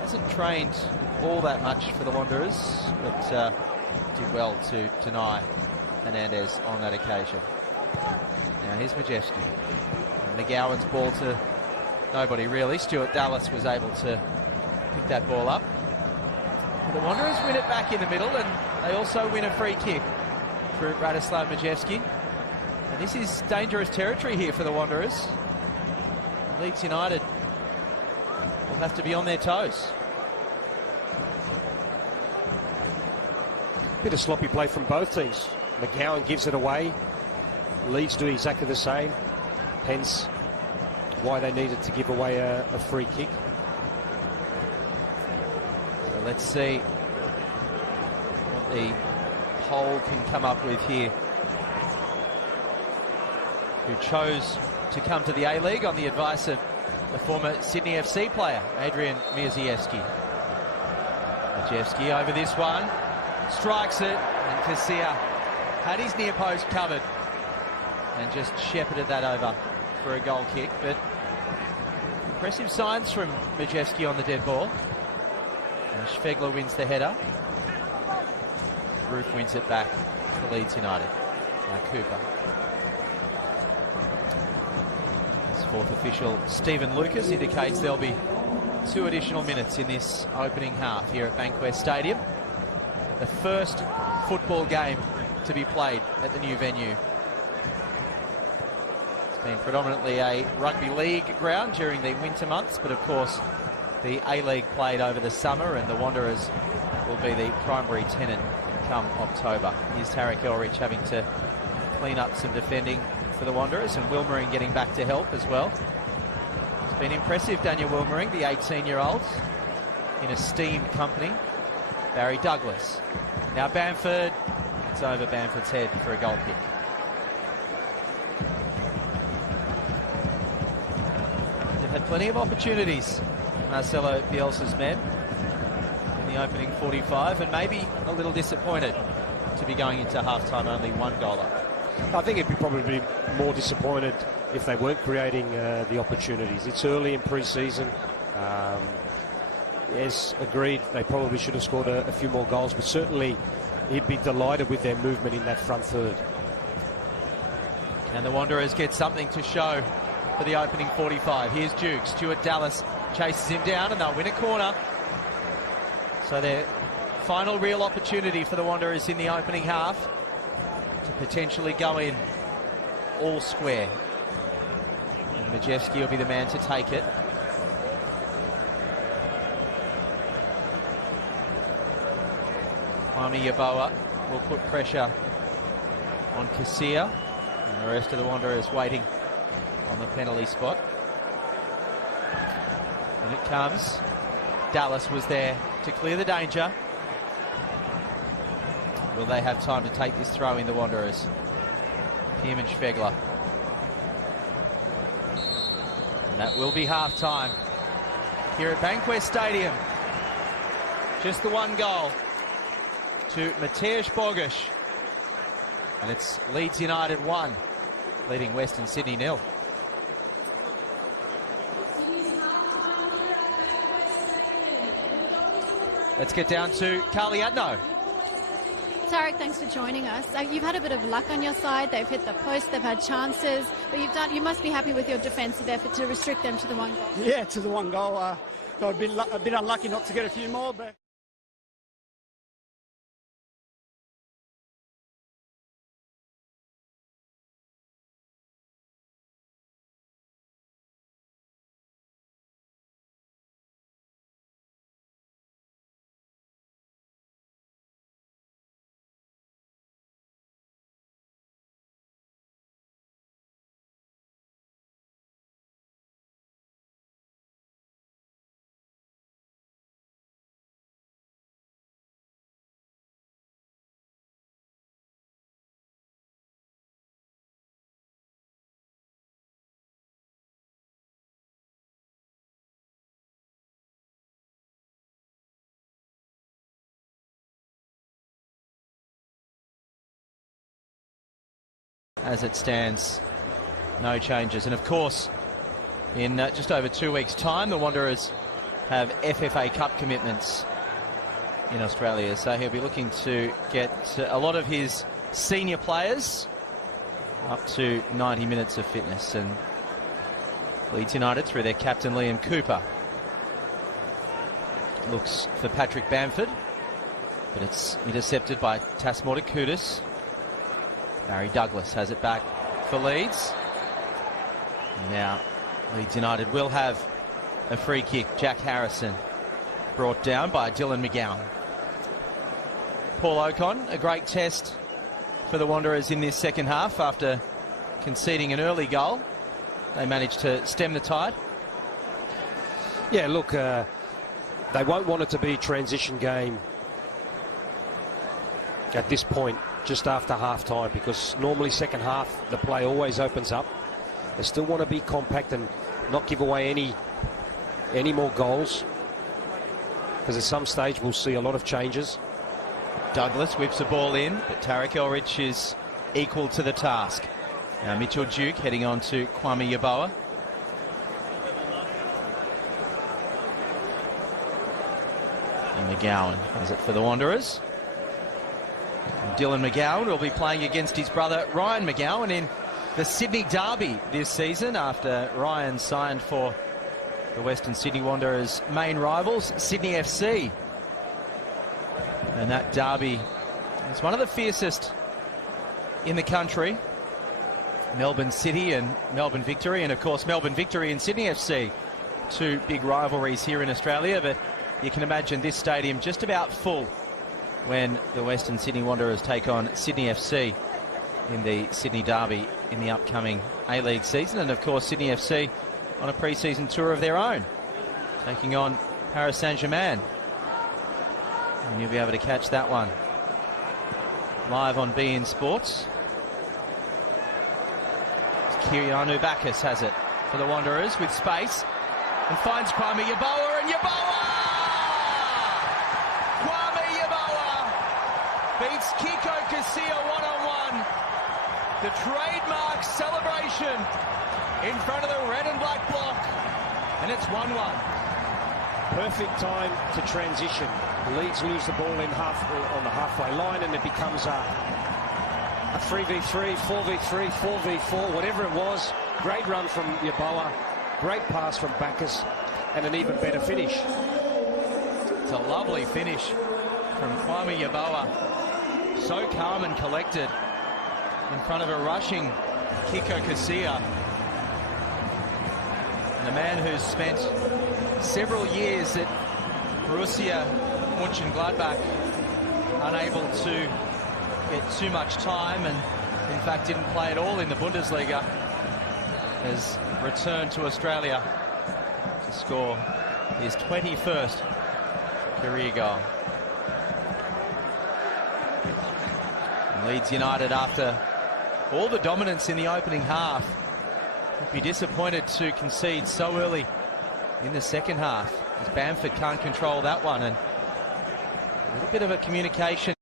hasn't trained all that much for the Wanderers, but did well to deny Hernandez on that occasion. Now here's Majewski. McGowan's ball to nobody really. Stuart Dallas was able to pick that ball up. But the Wanderers win it back in the middle, and they also win a free kick through Radislav Majewski. And this is dangerous territory here for the Wanderers. Leeds United will have to be on their toes. Bit of sloppy play from both teams. McGowan gives it away. Leeds do exactly the same. Hence why they needed to give away a free kick. So let's see what the poll can come up with here. Who chose to come to the A-League on the advice of the former Sydney FC player, Adrian Mierzejewski. Majewski over this one. Strikes it, and Casilla had his near post covered and just shepherded that over for a goal kick. But impressive signs from Majewski on the dead ball. And Schwegler wins the header. Roof wins it back for Leeds United. Now Cooper. His fourth official, Stephen Lucas, indicates there'll be 2 additional minutes in this opening half here at Bankwest Stadium. The first football game to be played at the new venue. It's been predominantly a rugby league ground during the winter months, but of course the A-League played over the summer, and the Wanderers will be the primary tenant come October. Here's Tarek Elrich having to clean up some defending for the Wanderers, and Wilmering getting back to help as well. It's been impressive, Daniel Wilmering, the 18-year-old, in esteemed company. Barry Douglas. Now Bamford. It's over Bamford's head for a goal kick. They've had plenty of opportunities, Marcelo Bielsa's men, in the opening 45, and maybe a little disappointed to be going into half-time only 1 goal up. I think it'd be probably more disappointed if they weren't creating the opportunities. It's early in pre-season. Yes, agreed, they probably should have scored a few more goals, but certainly he'd be delighted with their movement in that front third. And the Wanderers get something to show for the opening 45. Here's Duke. Stuart Dallas chases him down, and they'll win a corner. So their final real opportunity for the Wanderers in the opening half to potentially go in all square. And Majewski will be the man to take it. Kwame Yeboah will put pressure on Casilla, and the rest of the Wanderers waiting on the penalty spot. And it comes. Dallas was there to clear the danger. Will they have time to take this throw in, the Wanderers? Him and Schwegler. And that will be half-time here at Bankwest Stadium. Just the 1 goal to Mateusz Bogisz. And it's Leeds United 1, leading Western Sydney 0. Let's get down to Carly Adno. Tarek, thanks for joining us. You've had a bit of luck on your side. They've hit the post, they've had chances, but you must be happy with your defensive effort to restrict them to the 1 goal. Yeah, to the 1 goal. Got a bit unlucky not to get a few more, but as it stands, no changes. And of course, in just over 2 weeks' time, the Wanderers have FFA Cup commitments in Australia, so he'll be looking to get a lot of his senior players up to 90 minutes of fitness. And Leeds United, through their captain Liam Cooper, looks for Patrick Bamford, but it's intercepted by Tasmortikudis. Barry Douglas has it back for Leeds. Now Leeds United will have a free kick. Jack Harrison brought down by Dylan McGowan. Paul Ocon, a great test for the Wanderers in this second half. After conceding an early goal, they managed to stem the tide. Yeah, look, they won't want it to be a transition game at this point, just after half-time, because normally second half the play always opens up. They still want to be compact and not give away any more goals, because at some stage we'll see a lot of changes. Douglas whips the ball in, but Tarek Elrich is equal to the task. Now Mitchell Duke heading on to Kwame Yeboah. And McGowan has it for the Wanderers. And Dylan McGowan will be playing against his brother Ryan McGowan in the Sydney Derby this season, after Ryan signed for the Western Sydney Wanderers' main rivals, Sydney FC. And that derby is one of the fiercest in the country. Melbourne City and Melbourne Victory, and of course Melbourne Victory and Sydney FC, two big rivalries here in Australia. But you can imagine this stadium just about full when the Western Sydney Wanderers take on Sydney FC in the Sydney Derby in the upcoming A-League season. And of course Sydney FC on a pre-season tour of their own, taking on Paris Saint-Germain. And you'll be able to catch that one live on beIN Sports. Kirianu Bacchus has it for the Wanderers with space and finds Kwame Yeboah, and Yeboah! Kwame Yeboah beats Kiko Casilla one-on-one. The trademark celebration in front of the red and black block, and it's 1-1. Perfect time to transition. Leeds lose the ball on the halfway line, and it becomes a 3v3, 4v3, 4v4, whatever it was. Great run from Yeboah, great pass from Bacchus, and an even better finish. It's a lovely finish from Kwame Yeboah. So calm and collected in front of a rushing Kiko Casilla. And a man who's spent several years at Borussia Mönchengladbach, unable to get too much time, and in fact didn't play at all in the Bundesliga, has returned to Australia to score his 21st career goal. And Leeds United, after all the dominance in the opening half, would be disappointed to concede so early in the second half, as Bamford can't control that one, and a little bit of a communication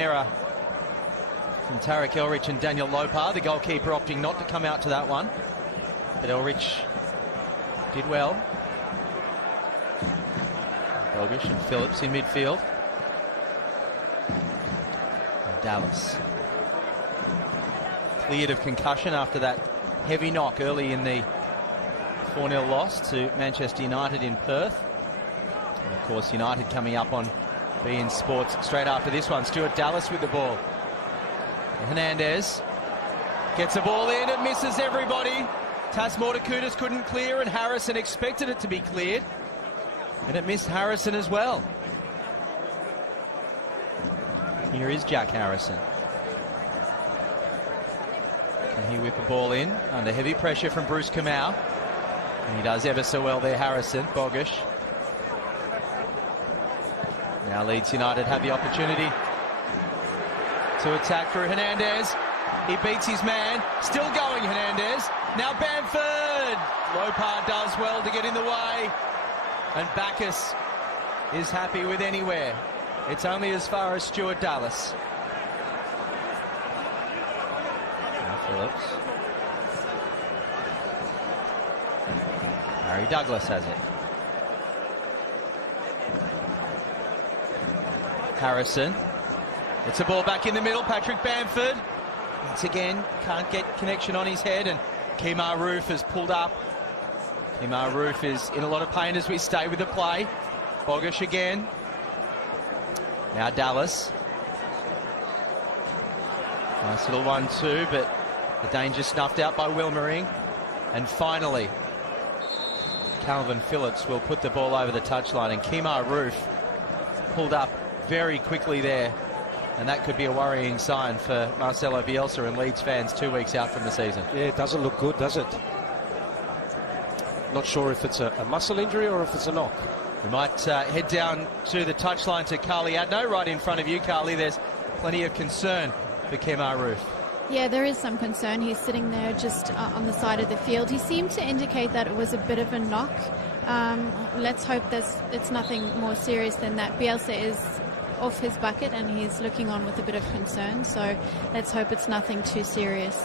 error from Tarek Elrich and Daniel Lopar, the goalkeeper opting not to come out to that one, but Elrich did well. Elrich and Phillips in midfield. And Dallas cleared of concussion after that heavy knock early in the 4-0 loss to Manchester United in Perth. And of course United coming up on beIN Sports straight after this one. Stuart Dallas with the ball. And Hernandez gets the ball in and misses everybody. Tasmortikudis couldn't clear, and Harrison expected it to be cleared, and it missed Harrison as well. Here is Jack Harrison. Can he whip a ball in under heavy pressure from Bruce Kamau? And he does ever so well there, Harrison. Bogish. Now Leeds United have the opportunity to attack through Hernandez. He beats his man. Still going, Hernandez. Now Bamford. Lopar does well to get in the way. And Bacchus is happy with anywhere. It's only as far as Stuart Dallas. Phillips. Harry Douglas has it. Harrison. It's a ball back in the middle. Patrick Bamford. Once again, can't get connection on his head, and Kemar Roof has pulled up. Kemar Roof is in a lot of pain as we stay with the play. Bogish again. Now Dallas. Nice little 1-2, but the danger snuffed out by Wilmering. And finally, Calvin Phillips will put the ball over the touchline, and Kemar Roof pulled up very quickly there. And that could be a worrying sign for Marcelo Bielsa and Leeds fans 2 weeks out from the season. Yeah, it doesn't look good, does it? Not sure if it's a muscle injury or if it's a knock. We might head down to the touchline to Carly Adno, right in front of you, Carly. There's plenty of concern for Kemar Roof. Yeah, there is some concern. He's sitting there just on the side of the field. He seemed to indicate that it was a bit of a knock. Let's hope it's nothing more serious than that. Bielsa is off his bucket and he's looking on with a bit of concern, so let's hope it's nothing too serious.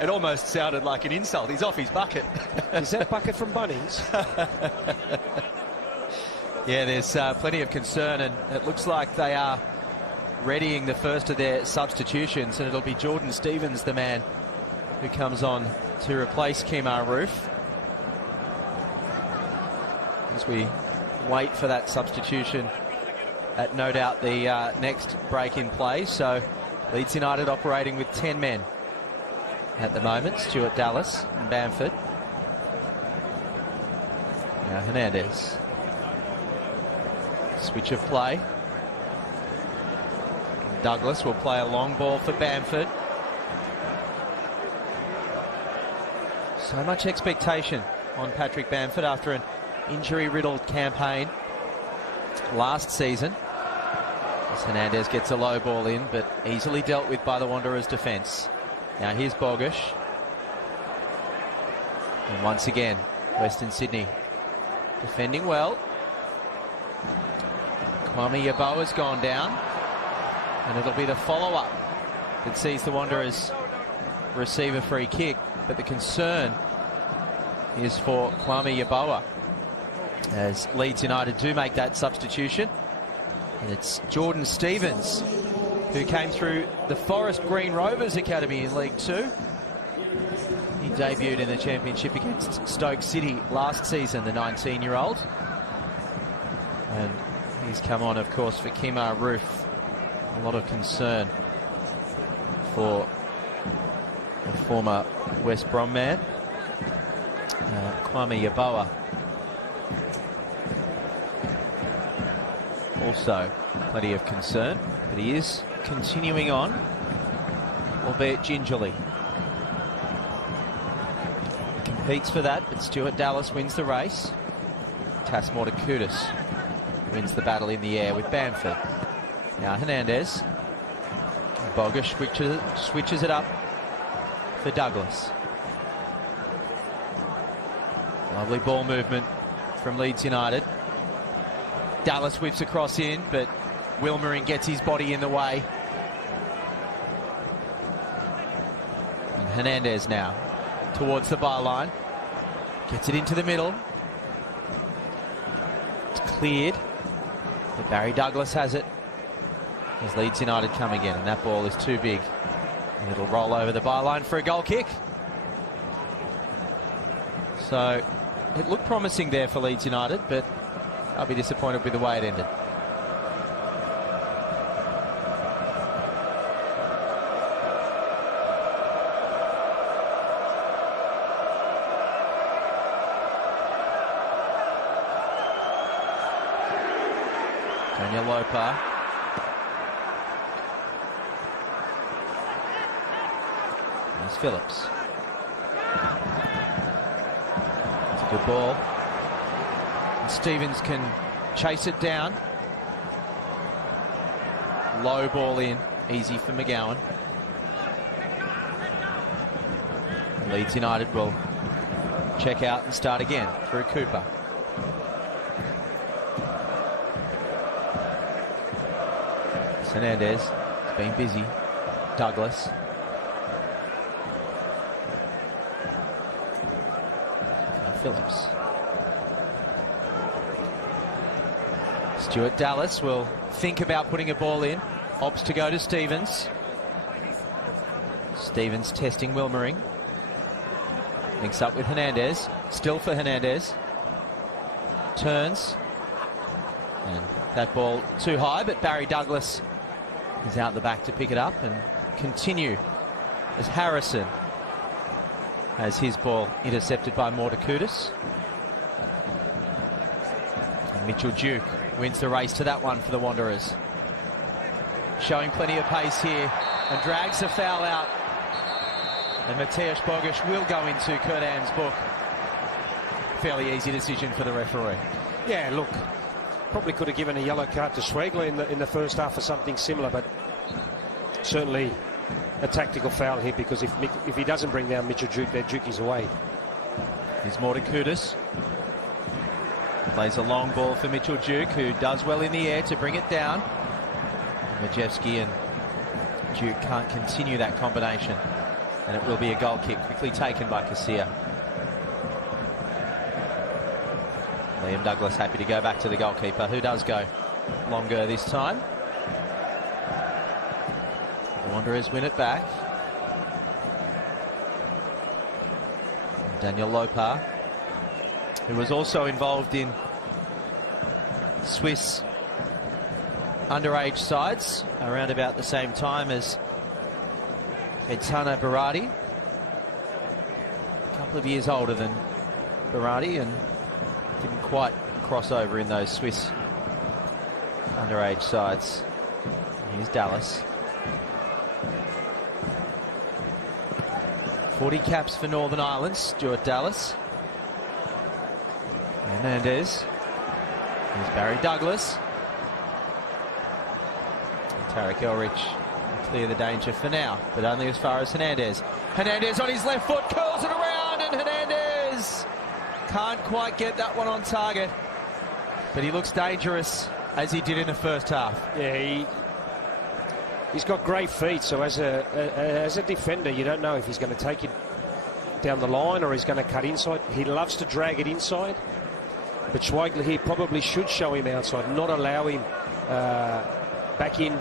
It almost sounded like an insult. He's off his bucket. Is that bucket from Bunnings? Yeah, there's plenty of concern, and it looks like they are readying the first of their substitutions, and it'll be Jordan Stevens, the man who comes on to replace Kemar Roof. As we wait for that substitution at no doubt the next break in play. So Leeds United operating with 10 men at the moment. Stuart Dallas and Bamford. Now Hernandez. Switch of play. Douglas will play a long ball for Bamford. So much expectation on Patrick Bamford after an injury-riddled campaign last season. As Hernandez gets a low ball in, but easily dealt with by the Wanderers' defence. Now here's Bogish. And once again, Western Sydney defending well. Kwame Yeboah's gone down. And it'll be the follow-up that sees the Wanderers receive a free kick. But the concern is for Kwame Yeboah, as Leeds United do make that substitution. And it's Jordan Stevens, who came through the Forest Green Rovers Academy in League Two. He debuted in the Championship against Stoke City last season, the 19-year-old. And he's come on, of course, for Kemar Roof. A lot of concern for the former West Brom man, Kwame Yeboah. Also plenty of concern, but he is continuing on, albeit gingerly. He competes for that, but Stuart Dallas wins the race. Tasmore Kudus wins the battle in the air with Bamford. Now Hernandez. Bogish switches it up for Douglas. Lovely ball movement from Leeds United. Dallas whips across in, but Wilmering gets his body in the way. And Hernandez now towards the byline. Gets it into the middle. It's cleared. But Barry Douglas has it. As Leeds United come again, and that ball is too big. And it'll roll over the byline for a goal kick. So it looked promising there for Leeds United, but I'll be disappointed with the way it ended. Daniel Lopa. There's Phillips. It's a good ball. And Stevens can chase it down. Low ball in, easy for McGowan. Leeds United will check out and start again through Cooper. Hernandez has been busy. Douglas. And Phillips. Stuart Dallas will think about putting a ball in. Opts to go to Stevens. Stevens testing Wilmering. Links up with Hernandez. Still for Hernandez. Turns. And that ball too high, but Barry Douglas is out the back to pick it up and continue as Harrison has his ball intercepted by Mortakudis. And Mitchell Duke wins the race to that one for the Wanderers. Showing plenty of pace here and drags the foul out. And Mateusz Bogusz will go into Kurt Ann's book. Fairly easy decision for the referee. Yeah, look, probably could have given a yellow card to Schwegler in the first half or something similar, but certainly a tactical foul here, because if he doesn't bring down Mitchell Duke, then Duke is away. Here's Mortakudis. Plays a long ball for Mitchell Duke, who does well in the air to bring it down. Majewski and Duke can't continue that combination, and it will be a goal kick quickly taken by Casilla. Liam Douglas happy to go back to the goalkeeper, who does go longer this time. The Wanderers win it back. And Daniel Lopar, who was also involved in Swiss underage sides around about the same time as Gaetano Berardi. A couple of years older than Berardi and didn't quite cross over in those Swiss underage sides. And here's Dallas. 40 caps for Northern Ireland, Stuart Dallas. Hernandez. Here's Barry Douglas. And Tarek Elrich will clear the danger for now, but only as far as Hernandez. Hernandez on his left foot, curls it around, and Hernandez can't quite get that one on target, but he looks dangerous as he did in the first half. Yeah, he's got great feet, so as a defender, you don't know if he's going to take it down the line or he's going to cut inside. He loves to drag it inside, but Schwegler here probably should show him outside, not allow him back in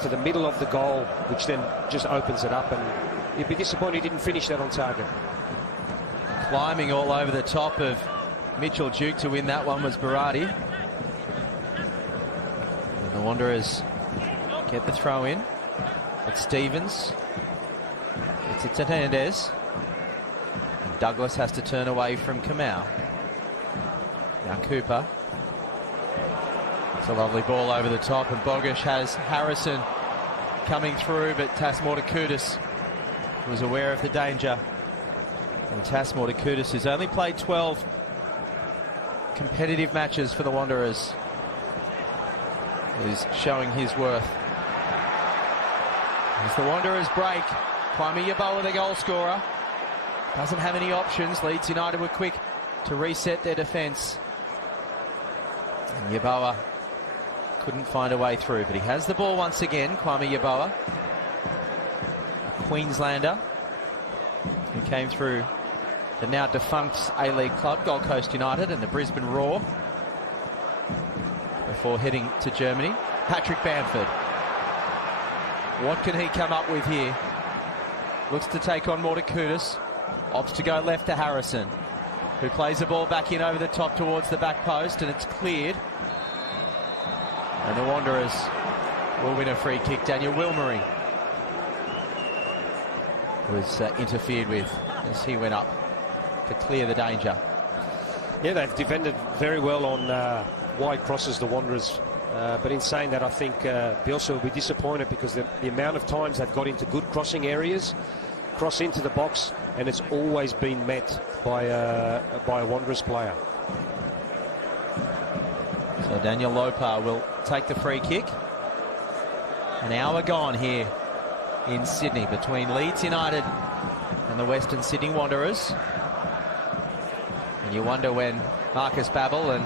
to the middle of the goal, which then just opens it up, and he'd be disappointed he didn't finish that on target. Climbing all over the top of Mitchell Duke to win that one was Berardi. And the Wanderers get the throw in. It's Stevens. It's Hernandez. And Douglas has to turn away from Kamau. Now Cooper. It's a lovely ball over the top, and Bogusz has Harrison coming through, but Tas Mortakudis was aware of the danger. And Tas Mortakudis has only played 12 competitive matches for the Wanderers. Is showing his worth. As the Wanderers break, Kwame Yeboah, the goal scorer, doesn't have any options. Leeds United were quick to reset their defence. And Yeboah couldn't find a way through, but he has the ball once again. Kwame Yeboah, a Queenslander who came through the now defunct A-League club, Gold Coast United, and the Brisbane Roar before heading to Germany. Patrick Bamford. What can he come up with here? Looks to take on Mortakudis. Opts to go left to Harrison, who plays the ball back in over the top towards the back post, and it's cleared. And the Wanderers will win a free kick. Daniel Wilmering was interfered with as he went up to clear the danger. Yeah, they've defended very well on wide crosses, the Wanderers. But in saying that, I think Bielsa will be disappointed because the amount of times they've got into good crossing areas, cross into the box, and it's always been met by a Wanderers player. So Daniel Lopar will take the free kick. An hour gone here in Sydney between Leeds United and the Western Sydney Wanderers. And you wonder when Marcus Babbel and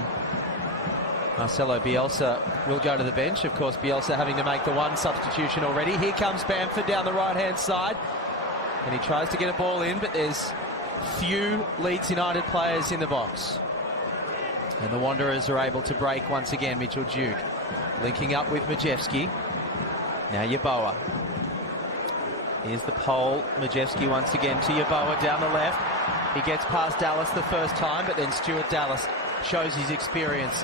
Marcelo Bielsa will go to the bench. Of course, Bielsa having to make the one substitution already. Here comes Bamford down the right-hand side. And he tries to get a ball in, but there's few Leeds United players in the box. And the Wanderers are able to break once again. Mitchell Duke linking up with Majewski. Now Yeboah. Here's the pole. Majewski once again to Yeboah down the left. He gets past Dallas the first time, but then Stuart Dallas shows his experience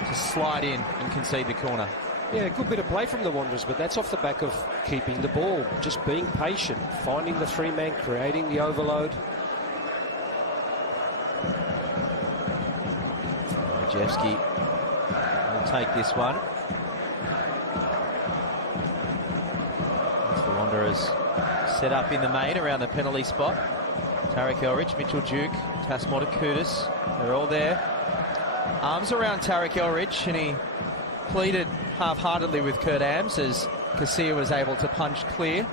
to slide in and concede the corner. Yeah, a good bit of play from the Wanderers, but that's off the back of keeping the ball, just being patient, finding the three man, creating the overload. Majewski will take this one. As the Wanderers set up in the main around the penalty spot. Tarek Elrich, Mitchell Duke, Tasmota Kudus, they're all there. Arms around Tarek Elrich, and he pleaded half-heartedly with Kurt Ams as Casilla was able to punch clear.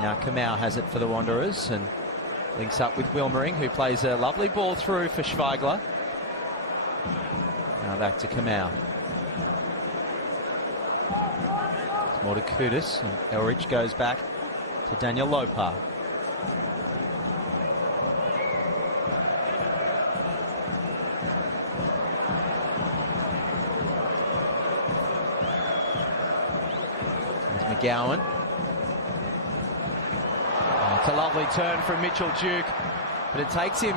Now Kamau has it for the Wanderers and links up with Wilmering, who plays a lovely ball through for Schweigler. Now back to Kamau. More to Kudus, and Elrich goes back to Daniel Lopar. McGowan. Oh, it's a lovely turn from Mitchell Duke, but it takes him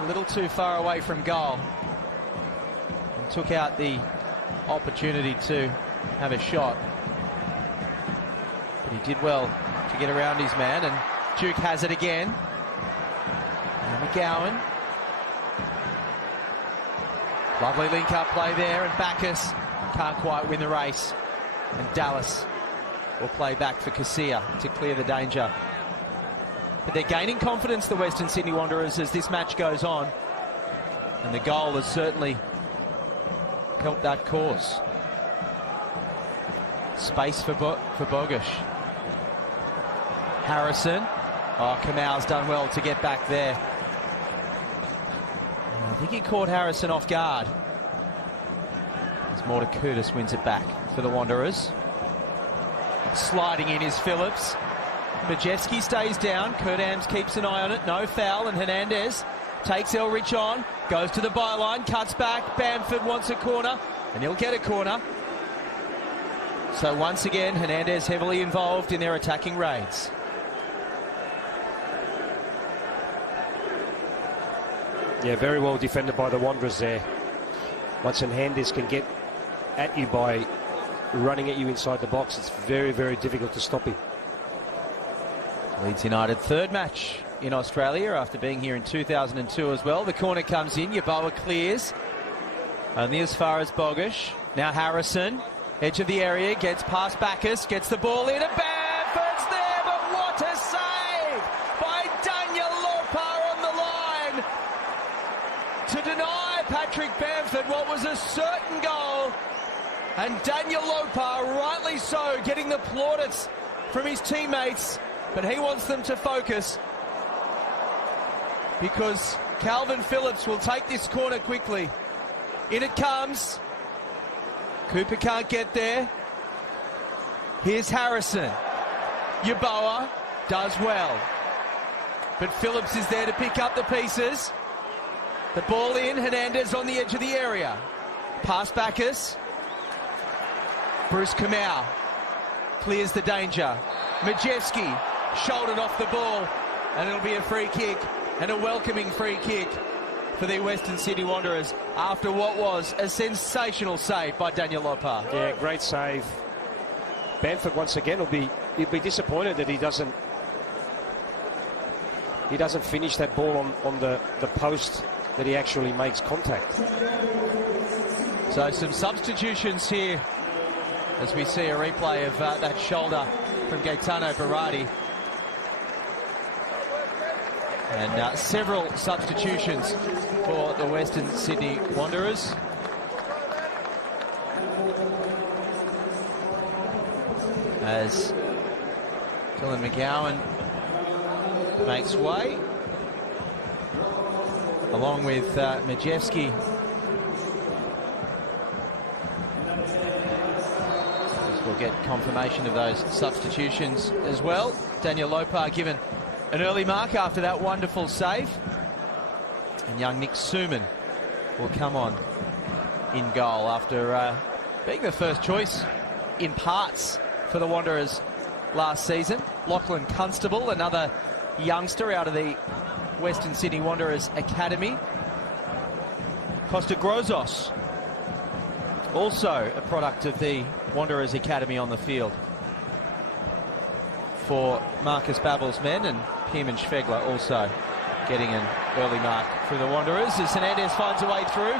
a little too far away from goal. And took out the opportunity to have a shot. But he did well to get around his man, and Duke has it again. And McGowan. Lovely link-up play there, and Bacchus can't quite win the race. And Dallas will play back for Casilla to clear the danger. But they're gaining confidence, the Western Sydney Wanderers, as this match goes on. And the goal has certainly helped that cause. Space for Bogusz. Harrison. Oh, Kamau's done well to get back there. I think he caught Harrison off guard. As Morta Kudus wins it back for the Wanderers. Sliding in is Phillips. Majewski stays down. Kurt Ams keeps an eye on it. No foul, and Hernandez takes Elrich on. Goes to the byline, cuts back. Bamford wants a corner, and he'll get a corner. So once again, Hernandez heavily involved in their attacking raids. Yeah, very well defended by the Wanderers there. Once Hernandez can get at you by running at you inside the box, it's very, very difficult to stop him. Leeds United third match in Australia after being here in 2002 as well. The corner comes in, Yeboah clears. Only as far as Bogusz. Now Harrison, edge of the area, gets past Bacchus, gets the ball in, and Bamford's there, but what a save by Daniel Lopar on the line to deny Patrick Bamford what was a certain goal. And Daniel Lopar, rightly so, getting the plaudits from his teammates, but he wants them to focus because Calvin Phillips will take this corner quickly. In it comes. Cooper can't get there. Here's Harrison. Yeboah does well, but Phillips is there to pick up the pieces. The ball in, Hernandez on the edge of the area. Pass Bacchus. Bruce Kamau clears the danger. Majewski shouldered off the ball, and it'll be a free kick, and a welcoming free kick for the Western Sydney Wanderers after what was a sensational save by Daniel Lopar. Yeah, great save. Bamford once again he'll be disappointed that he doesn't finish that ball on the post that he actually makes contact. So some substitutions here as we see a replay of that shoulder from Gaetano Berardi. And several substitutions for the Western Sydney Wanderers. As Dylan McGowan makes way, along with Majewski we'll get confirmation of those substitutions as well. Daniel Lopar given an early mark after that wonderful save. And young Nick Suman will come on in goal after being the first choice in parts for the Wanderers last season. Lachlan Constable, another youngster out of the Western Sydney Wanderers Academy. Costa Grozos, also a product of the Wanderers Academy on the field for Marcus Babbel's men, and Pierman Schwegler also getting an early mark for the Wanderers as Hernandez finds a way through.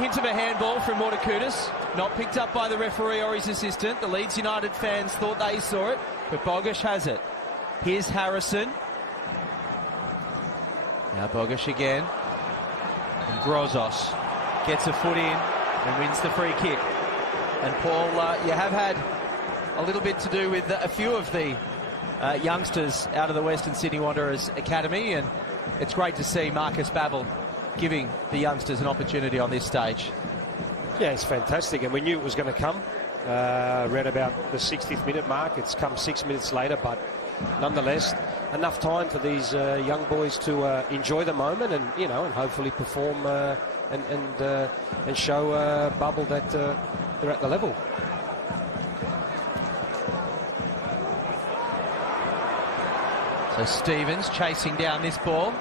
Hint of a handball from Mortakutis, not picked up by the referee or his assistant. The Leeds United fans thought they saw it, but Bogish has it. Here's Harrison. Now Bogish again. And Grozos gets a foot in and wins the free kick. And Paul, you have had a little bit to do with a few of the youngsters out of the Western Sydney Wanderers Academy, and it's great to see Marcus Babbel giving the youngsters an opportunity on this stage. Yeah, it's fantastic, and we knew it was going to come. Read about the 60th minute mark. It's come 6 minutes later, but nonetheless, enough time for these young boys to enjoy the moment and, you know, and hopefully perform and show Bubble that they're at the level. So Stevens chasing down this ball.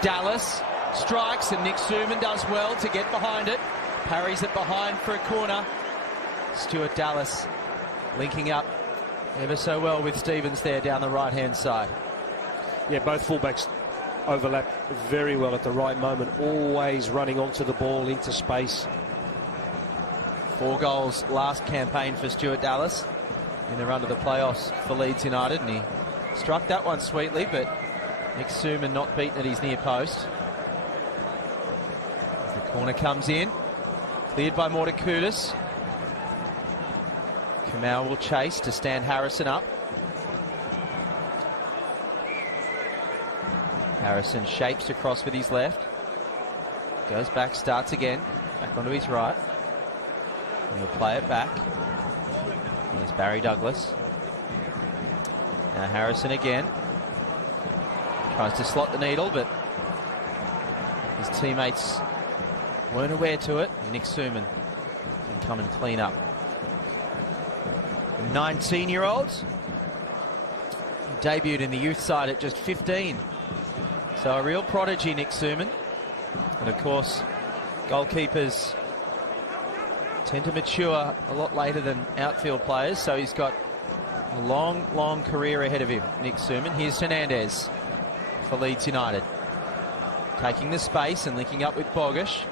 Dallas strikes, and Nick Suman does well to get behind it. Parries it behind for a corner. Stuart Dallas linking up ever so well with Stevens there down the right-hand side. Yeah, both fullbacks overlap very well at the right moment, always running onto the ball into space. 4 goals last campaign for Stuart Dallas in the run to the playoffs for Leeds United, and he struck that one sweetly, but Nick Suman not beaten at his near post. The corner comes in, cleared by Mortakutis. Kamau will chase to stand Harrison up. Harrison shapes across with his left. Goes back, starts again. Back onto his right. And he'll play it back. Here's Barry Douglas. Now Harrison again. Tries to slot the needle, but his teammates weren't aware to it. Nick Suman can come and clean up. 19-year-olds. Debuted in the youth side at just 15. So a real prodigy, Nick Suman. And of course, goalkeepers tend to mature a lot later than outfield players, so he's got a long, long career ahead of him, Nick Suman. Here's Hernandez for Leeds United. Taking the space and linking up with Bogish.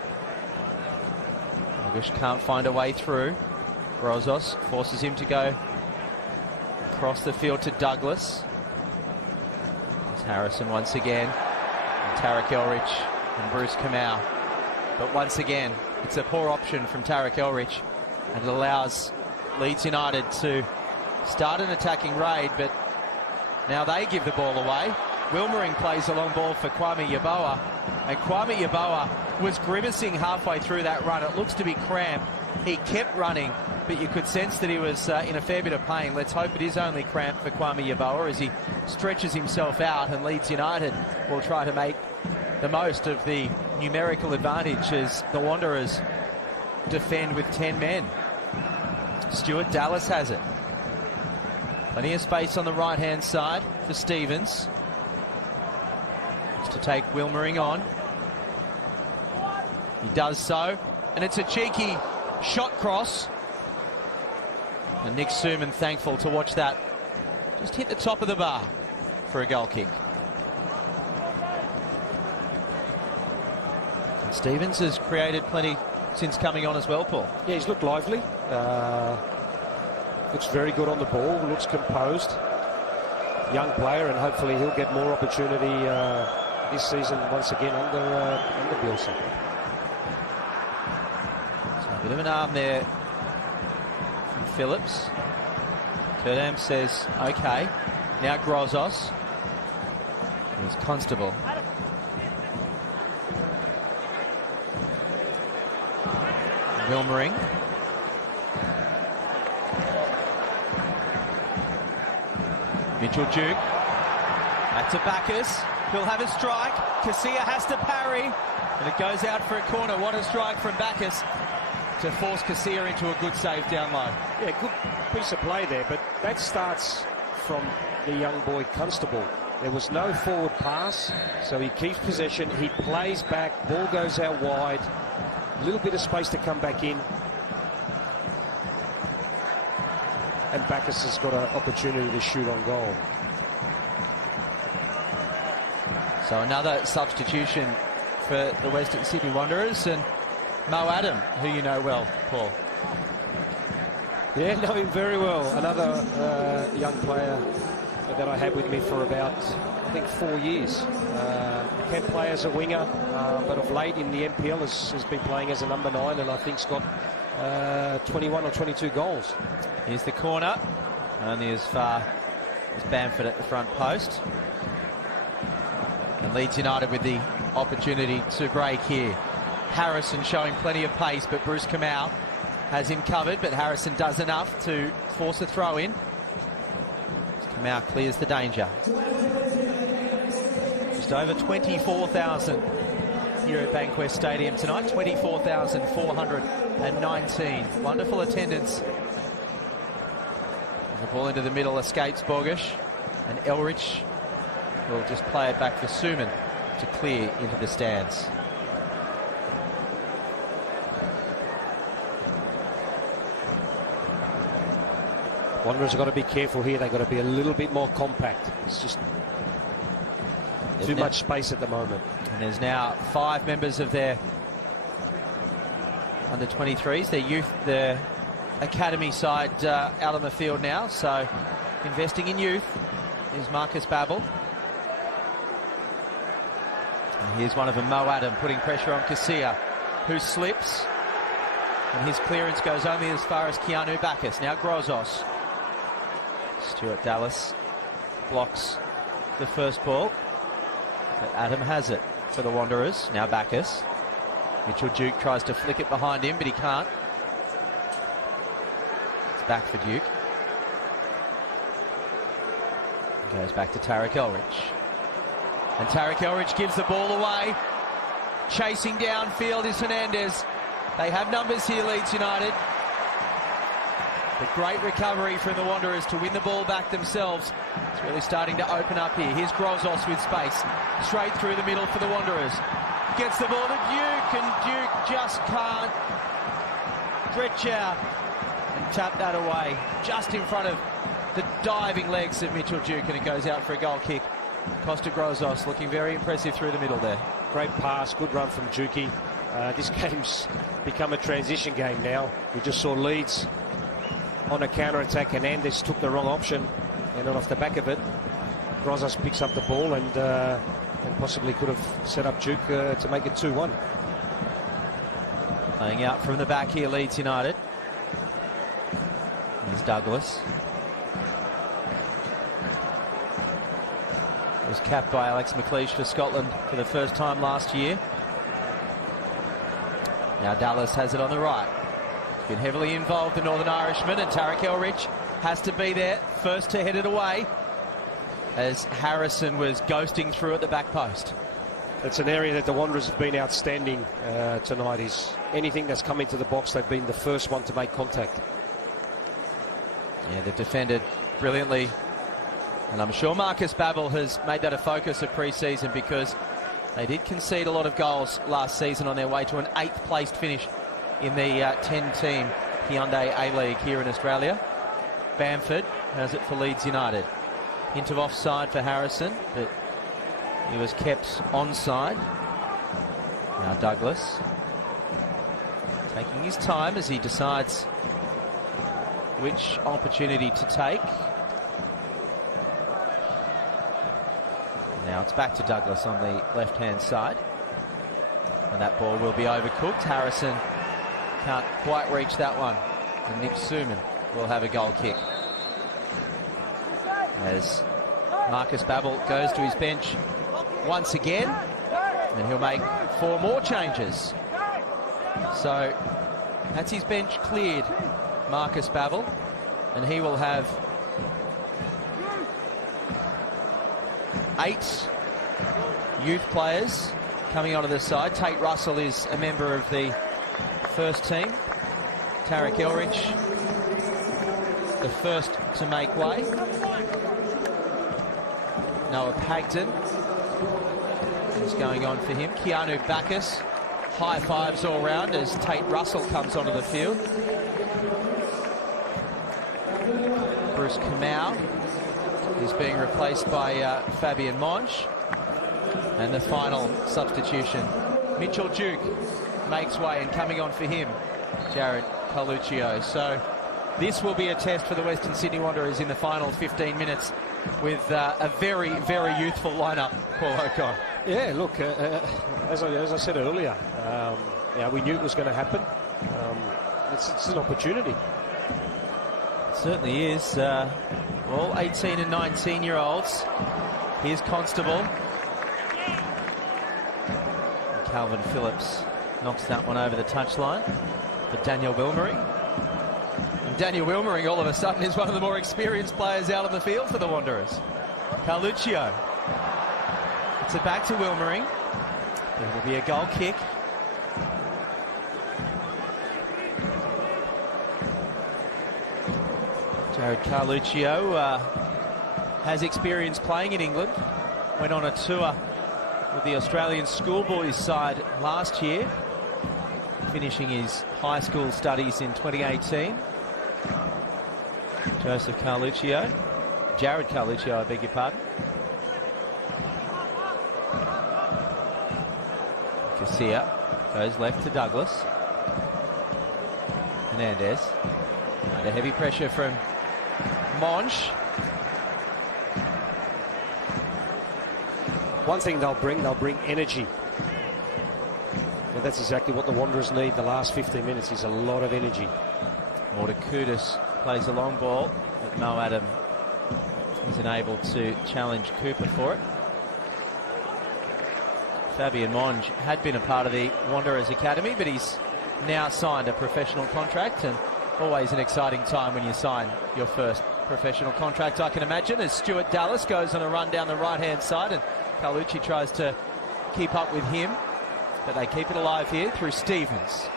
Bogish can't find a way through. Grozos forces him to go across the field to Douglas. There's Harrison once again. And Tarek Elrich and Bruce Kamau. But once again, it's a poor option from Tarek Elrich, and it allows Leeds United to start an attacking raid, but now they give the ball away. Wilmering plays a long ball for Kwame Yeboah, and Kwame Yeboah was grimacing halfway through that run. It looks to be cramped. He kept running, but you could sense that he was in a fair bit of pain. Let's hope it is only cramped for Kwame Yeboah as he stretches himself out, and Leeds United will try to make the most of the numerical advantage as the Wanderers defend with 10 men. Stuart Dallas has it. Plenty of space on the right-hand side for Stevens. To take Wilmering on. He does so, and it's a cheeky shot cross. And Nick Suman thankful to watch that just hit the top of the bar for a goal kick. And Stevens has created plenty since coming on as well, Paul. Yeah, he's looked lively. Looks very good on the ball, looks composed. Young player, and hopefully he'll get more opportunity this season once again under Bielsa. So a bit of an arm there from Phillips. Kerdam says, okay. Now Grozos. There's Constable. Wilmering. Mitchell Duke. Back to Bacchus. He'll have a strike. Casilla has to parry. And it goes out for a corner. What a strike from Bacchus to force Casilla into a good save down low. Yeah, good piece of play there, but that starts from the young boy Constable. There was no forward pass, so he keeps possession. He plays back. Ball goes out wide. A little bit of space to come back in. And Bacchus has got an opportunity to shoot on goal. So another substitution for the Western Sydney Wanderers, and Mo Adam, who you know well, Paul. Yeah, know him very well. Another young player that I had with me for about, I think, 4 years. Can play as a winger, but of late in the NPL has been playing as a number 9, and I think's got 21 or 22 goals. Here's the corner, only as far as Bamford at the front post. And Leeds United with the opportunity to break here. Harrison showing plenty of pace, but Bruce Kamau has him covered, but Harrison does enough to force a throw in. Kamau clears the danger. Just over 24,000 here at Bankwest Stadium tonight. 24,419. Wonderful attendance. The ball into the middle escapes Bogish, and Elrich will just play it back for Suman to clear into the stands. Wanderers have got to be careful here. They've got to be a little bit more compact. It's just too much space at the moment. And there's now 5 members of their under-23s, their youth, their academy side out on the field now. So investing in youth is Marcus Babbel. And here's one of them, Mo Adam, putting pressure on Casilla, who slips. And his clearance goes only as far as Keanu Bacchus. Now Grozos. Stuart Dallas blocks the first ball. But Adam has it for the Wanderers. Now Bacchus. Mitchell Duke tries to flick it behind him, but he can't. It's back for Duke. Goes back to Tarek Elrich. And Tarek Elrich gives the ball away. Chasing downfield is Hernandez. They have numbers here, Leeds United. But great recovery from the Wanderers to win the ball back themselves. It's really starting to open up here. Here's Grozos with space. Straight through the middle for the Wanderers. Gets the ball to Duke, and Duke just can't stretch out and tap that away. Just in front of the diving legs of Mitchell Duke, and it goes out for a goal kick. Costa Grozos looking very impressive through the middle there. Great pass, good run from Dukey. This game's become a transition game now. We just saw Leeds on a counter-attack, and Andes took the wrong option, and then off the back of it, Grozos picks up the ball and possibly could have set up Duke to make it 2-1. Playing out from the back here, Leeds United. Here's Douglas. Was capped by Alex McLeish for Scotland for the first time last year. Now Dallas has it on the right. He's been heavily involved, the Northern Irishman, and Tarek Elrich has to be there first to head it away as Harrison was ghosting through at the back post. It's an area that the Wanderers have been outstanding tonight. Is anything that's come into the box, they've been the first one to make contact. Yeah, they've defended brilliantly. And I'm sure Marcus Babbel has made that a focus of pre-season, because they did concede a lot of goals last season on their way to an 8th placed finish in the 10-team Hyundai A-League here in Australia. Bamford has it for Leeds United. Hint of offside for Harrison, but he was kept onside. Now Douglas taking his time as he decides which opportunity to take. Now it's back to Douglas on the left-hand side. And that ball will be overcooked. Harrison can't quite reach that one. And Nick Suman will have a goal kick. As Marcus Babbel goes to his bench once again. And he'll make 4 more changes. So That's his bench cleared, Marcus Babbel, and he will have 8 youth players coming onto the side. Tate Russell is a member of the first team. Tarek Elrich, the first to make way. Noah Pagden is going on for him. Keanu Bacchus, high fives all round as Tate Russell comes onto the field. Bruce Kamau is being replaced by Fabian Monge. And the final substitution, Mitchell Duke makes way, and coming on for him, Jared Carluccio. So this will be a test for the Western Sydney Wanderers in the final 15 minutes with a very, very youthful lineup, Paul O'Connor. Yeah, look, as I said earlier, yeah, we knew it was going to happen. It's an opportunity. It certainly is. All 18 and 19-year-olds. Here's Constable. Calvin Phillips knocks that one over the touchline for Daniel Wilmering. And Daniel Wilmering, all of a sudden, is one of the more experienced players out on the field for the Wanderers. Carluccio. It's it back to Wilmering. There will be a goal kick. Jared Carluccio has experience playing in England. Went on a tour with the Australian schoolboys side last year, finishing his high school studies in 2018. Joseph Carluccio, Jared Carluccio, I beg your pardon. Garcia goes left to Douglas. Hernandez under heavy pressure from Monge. One thing they'll bring energy. And that's exactly what the Wanderers need. The last 15 minutes is a lot of energy. Mortakudis plays a long ball, but Mo Adam isn't able to challenge Cooper for it. Fabian Monge had been a part of the Wanderers Academy, but he's now signed a professional contract, and always an exciting time when you sign your first professional contract, I can imagine, as Stuart Dallas goes on a run down the right-hand side, and Carlucci tries to keep up with him, but they keep it alive here through Stevens.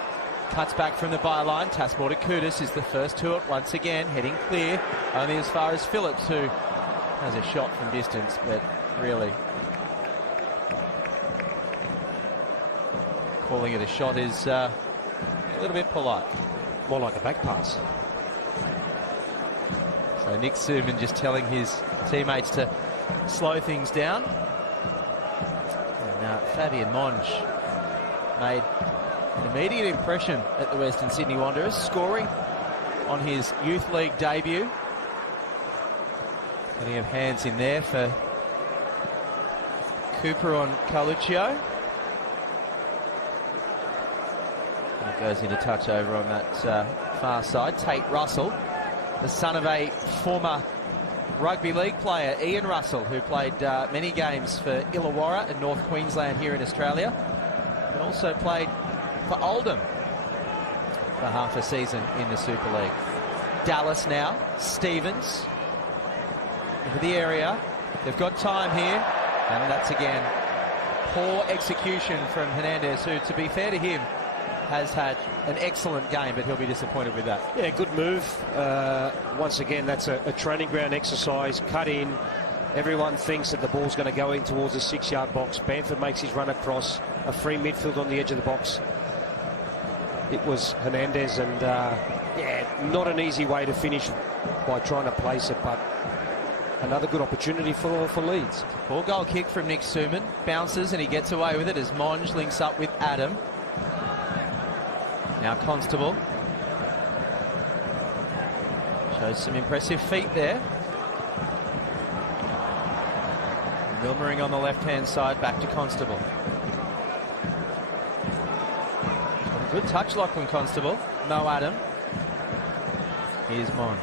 Cuts back from the byline. Tas Mortakudis is the first to it once again, heading clear, only as far as Phillips, who has a shot from distance, but really calling it a shot is a little bit polite. More like a back pass. So Nick Suman just telling his teammates to slow things down. And Fabian Monge made an immediate impression at the Western Sydney Wanderers, scoring on his youth league debut. Plenty of hands in there for Cooper on Carluccio. And it goes into touch over on that far side. Tate Russell, the son of a former rugby league player, Ian Russell, who played many games for Illawarra and North Queensland here in Australia, and also played for Oldham for half a season in the Super League. Dallas now, Stevens into the area. They've got time here, and that's again poor execution from Hernandez, who, to be fair to him, has had an excellent game, but he'll be disappointed with that. Yeah, good move. Once again, that's a training ground exercise. Cut in. Everyone thinks that the ball's going to go in towards the 6-yard box. Bamford makes his run across. A free midfield on the edge of the box. It was Hernandez, and yeah, not an easy way to finish by trying to place it, but another good opportunity for Leeds. Ball goal kick from Nick Suman. Bounces and he gets away with it as Monge links up with Adam. Now Constable shows some impressive feet there. Milmering on the left-hand side, back to Constable. Good touch, Lachlan Constable. No Adam. Here's Monge.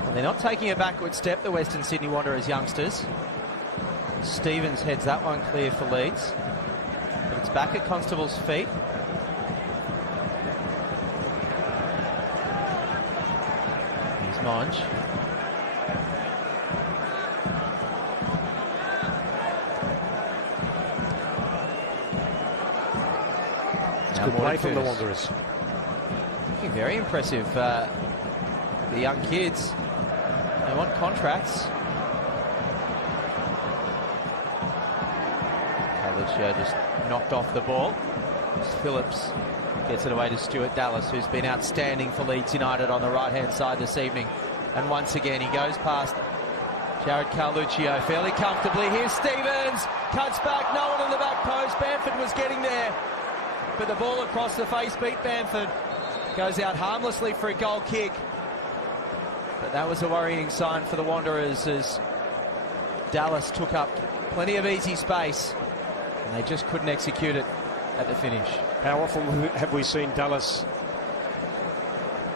Well, they're not taking a backward step, the Western Sydney Wanderers youngsters. Stevens heads that one clear for Leeds. But it's back at Constable's feet. Monge. It's good play from the Wanderers. Very impressive. The young kids, they want contracts. Carluccio just knocked off the ball. Phillips gets it away to Stuart Dallas, who's been outstanding for Leeds United on the right-hand side this evening. And once again, he goes past Jared Carluccio fairly comfortably. Here's Stevens, cuts back, no one on the back post. Bamford was getting there, but the ball across the face beat Bamford. Goes out harmlessly for a goal kick. But that was a worrying sign for the Wanderers as Dallas took up plenty of easy space and they just couldn't execute it at the finish. How often have we seen Dallas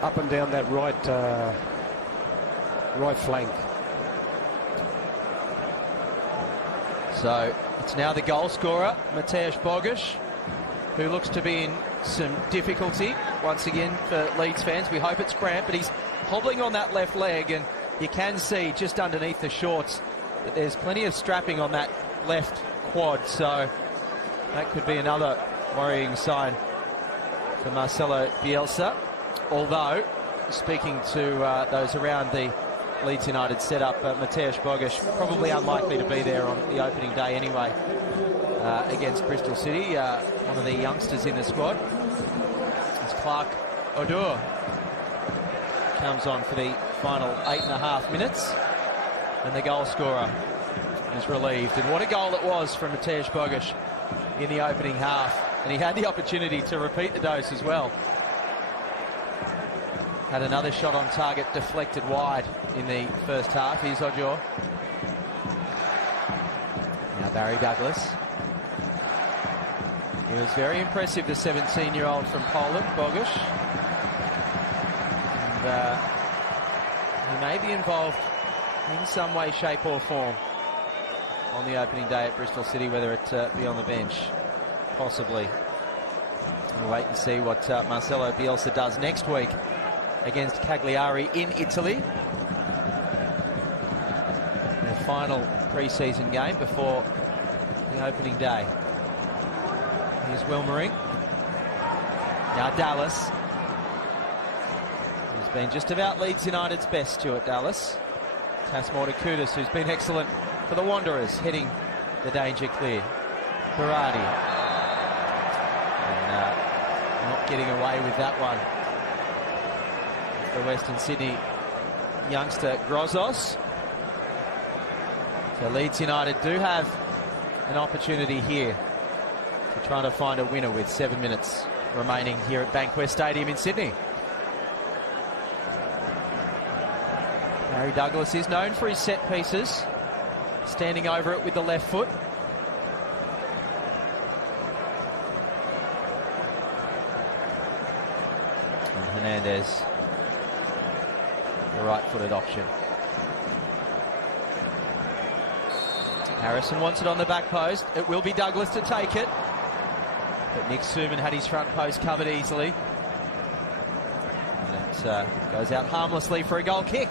up and down that right flank? So it's now the goal scorer, Mateusz Bogusz, who looks to be in some difficulty once again for Leeds fans. We hope it's cramped, but he's hobbling on that left leg, and you can see just underneath the shorts that there's plenty of strapping on that left quad, so that could be another worrying sign for Marcelo Bielsa. Although, speaking to those around the Leeds United setup, Mateusz Bogusz probably unlikely to be there on the opening day anyway against Bristol City. One of the youngsters in the squad is Clark Odur. Comes on for the final 8.5 minutes, and the goal scorer is relieved. And what a goal it was from Mateusz Bogusz in the opening half, and he had the opportunity to repeat the dose as well. Had another shot on target deflected wide in the first half. Here's Odur. Now Barry Douglas. He was very impressive, the 17-year-old from Poland, Bogusz. And he may be involved in some way, shape or form on the opening day at Bristol City, whether it be on the bench, possibly. We'll wait and see what Marcelo Bielsa does next week against Cagliari in Italy. Their final pre-season game before the opening day. Here's Wilmering. Now Dallas. He's been just about Leeds United's best, Stuart Dallas. Tasmore Kudus, who's been excellent for the Wanderers, heading the danger clear. Berardi. And not getting away with that one. The Western Sydney youngster Grozos. So Leeds United do have an opportunity here to try to find a winner with 7 minutes remaining here at Bankwest Stadium in Sydney. Barry Douglas is known for his set pieces, standing over it with the left foot. And Hernandez, the right-footed option. Harrison wants it on the back post. It will be Douglas to take it. But Nick Suman had his front post covered easily. And it goes out harmlessly for a goal kick.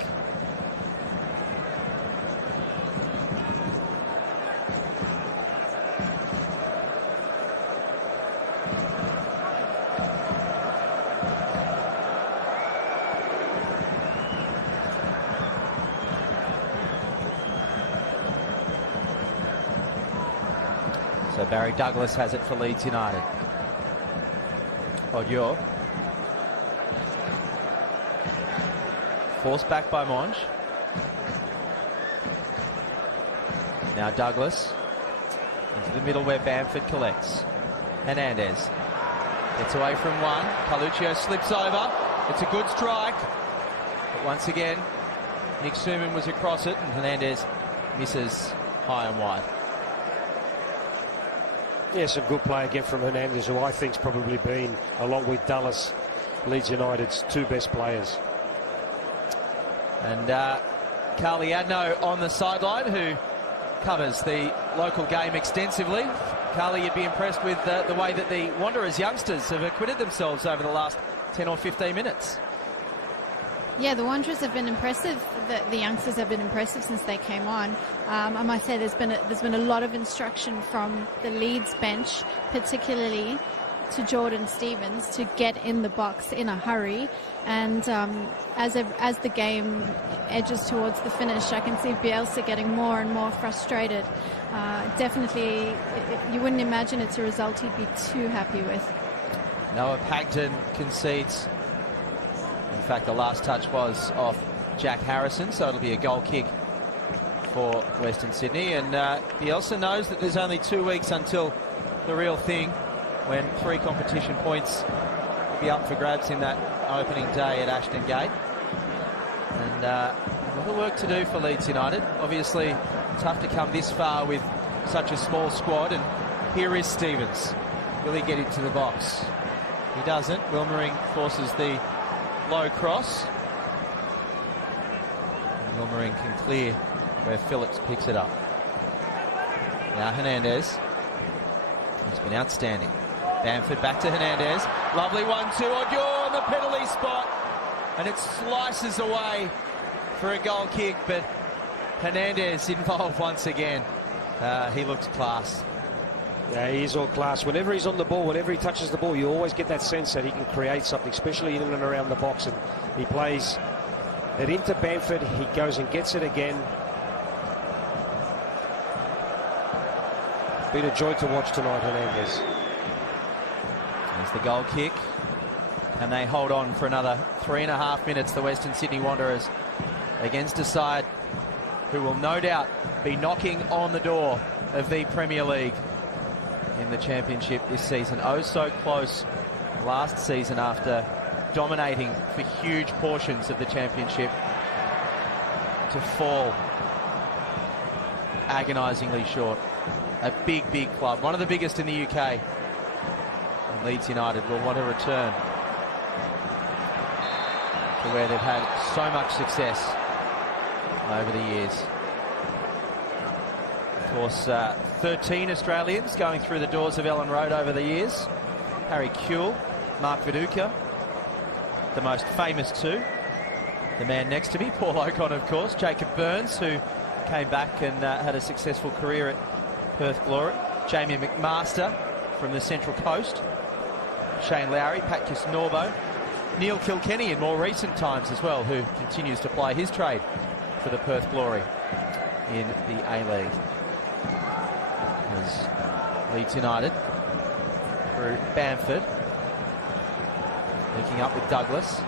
So Barry Douglas has it for Leeds United. Odur. Forced back by Monge. Now Douglas into the middle where Bamford collects. Hernandez gets away from one. Carluccio slips over. It's a good strike. But once again, Nick Suman was across it and Hernandez misses high and wide. Yeah, some good play again from Hernandez, who I think's probably been, along with Dallas, Leeds United's two best players. And Carly Adno on the sideline, who covers the local game extensively. Carly, you'd be impressed with the way that the Wanderers youngsters have acquitted themselves over the last 10 or 15 minutes. Yeah, the Wanderers have been impressive. The youngsters have been impressive since they came on. I might say there's been a lot of instruction from the Leeds bench, particularly to Jordan Stevens, to get in the box in a hurry. And as the game edges towards the finish, I can see Bielsa getting more and more frustrated. Definitely, you wouldn't imagine it's a result he'd be too happy with. Noah Pagden concedes. In fact, the last touch was off Jack Harrison, so it'll be a goal kick for Western Sydney. And Bielsa knows that there's only 2 weeks until the real thing, when 3 competition points will be up for grabs in that opening day at Ashton Gate. And a lot of work to do for Leeds United. Obviously, tough to come this far with such a small squad. And here is Stevens. Will he get into the box? He doesn't. Wilmering forces the low cross. And Wilmering can clear where Phillips picks it up. Now Hernandez. He's been outstanding. Bamford back to Hernandez. Lovely 1-2. Odio on the penalty spot. And it slices away for a goal kick, but Hernandez involved once again. He looks class. Yeah, he is all class. Whenever he's on the ball, whenever he touches the ball, you always get that sense that he can create something, especially in and around the box. And he plays it into Bamford. He goes and gets it again. Been a joy to watch tonight, Hernandez. There's the goal kick. And they hold on for another 3.5 minutes, the Western Sydney Wanderers, against a side who will no doubt be knocking on the door of the Premier League in the Championship this season. Oh, so close last season after dominating for huge portions of the Championship, to fall agonisingly short. A big, big club, one of the biggest in the UK. And Leeds United will want to return to where they've had so much success over the years. Of course, 13 Australians going through the doors of Ellen Road over the years. Harry Kewell, Mark Viduka, the most famous two. The man next to me, Paul Ocon, of course. Jacob Burns, who came back and had a successful career at Perth Glory. Jamie McMaster from the Central Coast. Shane Lowry, Pat Kisnorbo. Neil Kilkenny in more recent times as well, who continues to ply his trade for the Perth Glory in the A-League. As Leeds United through Bamford, linking up with Douglas,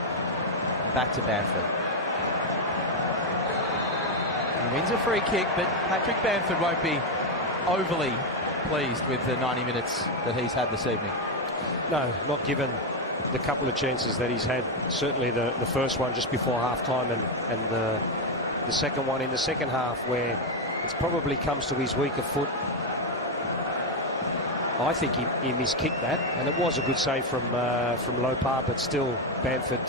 and back to Bamford. He wins a free kick, but Patrick Bamford won't be overly pleased with the 90 minutes that he's had this evening. No, not given the couple of chances that he's had. Certainly the first one just before half-time, and the second one in the second half, where it probably comes to his weaker foot. I think he miskicked that, and it was a good save from Lopar, but still Bamford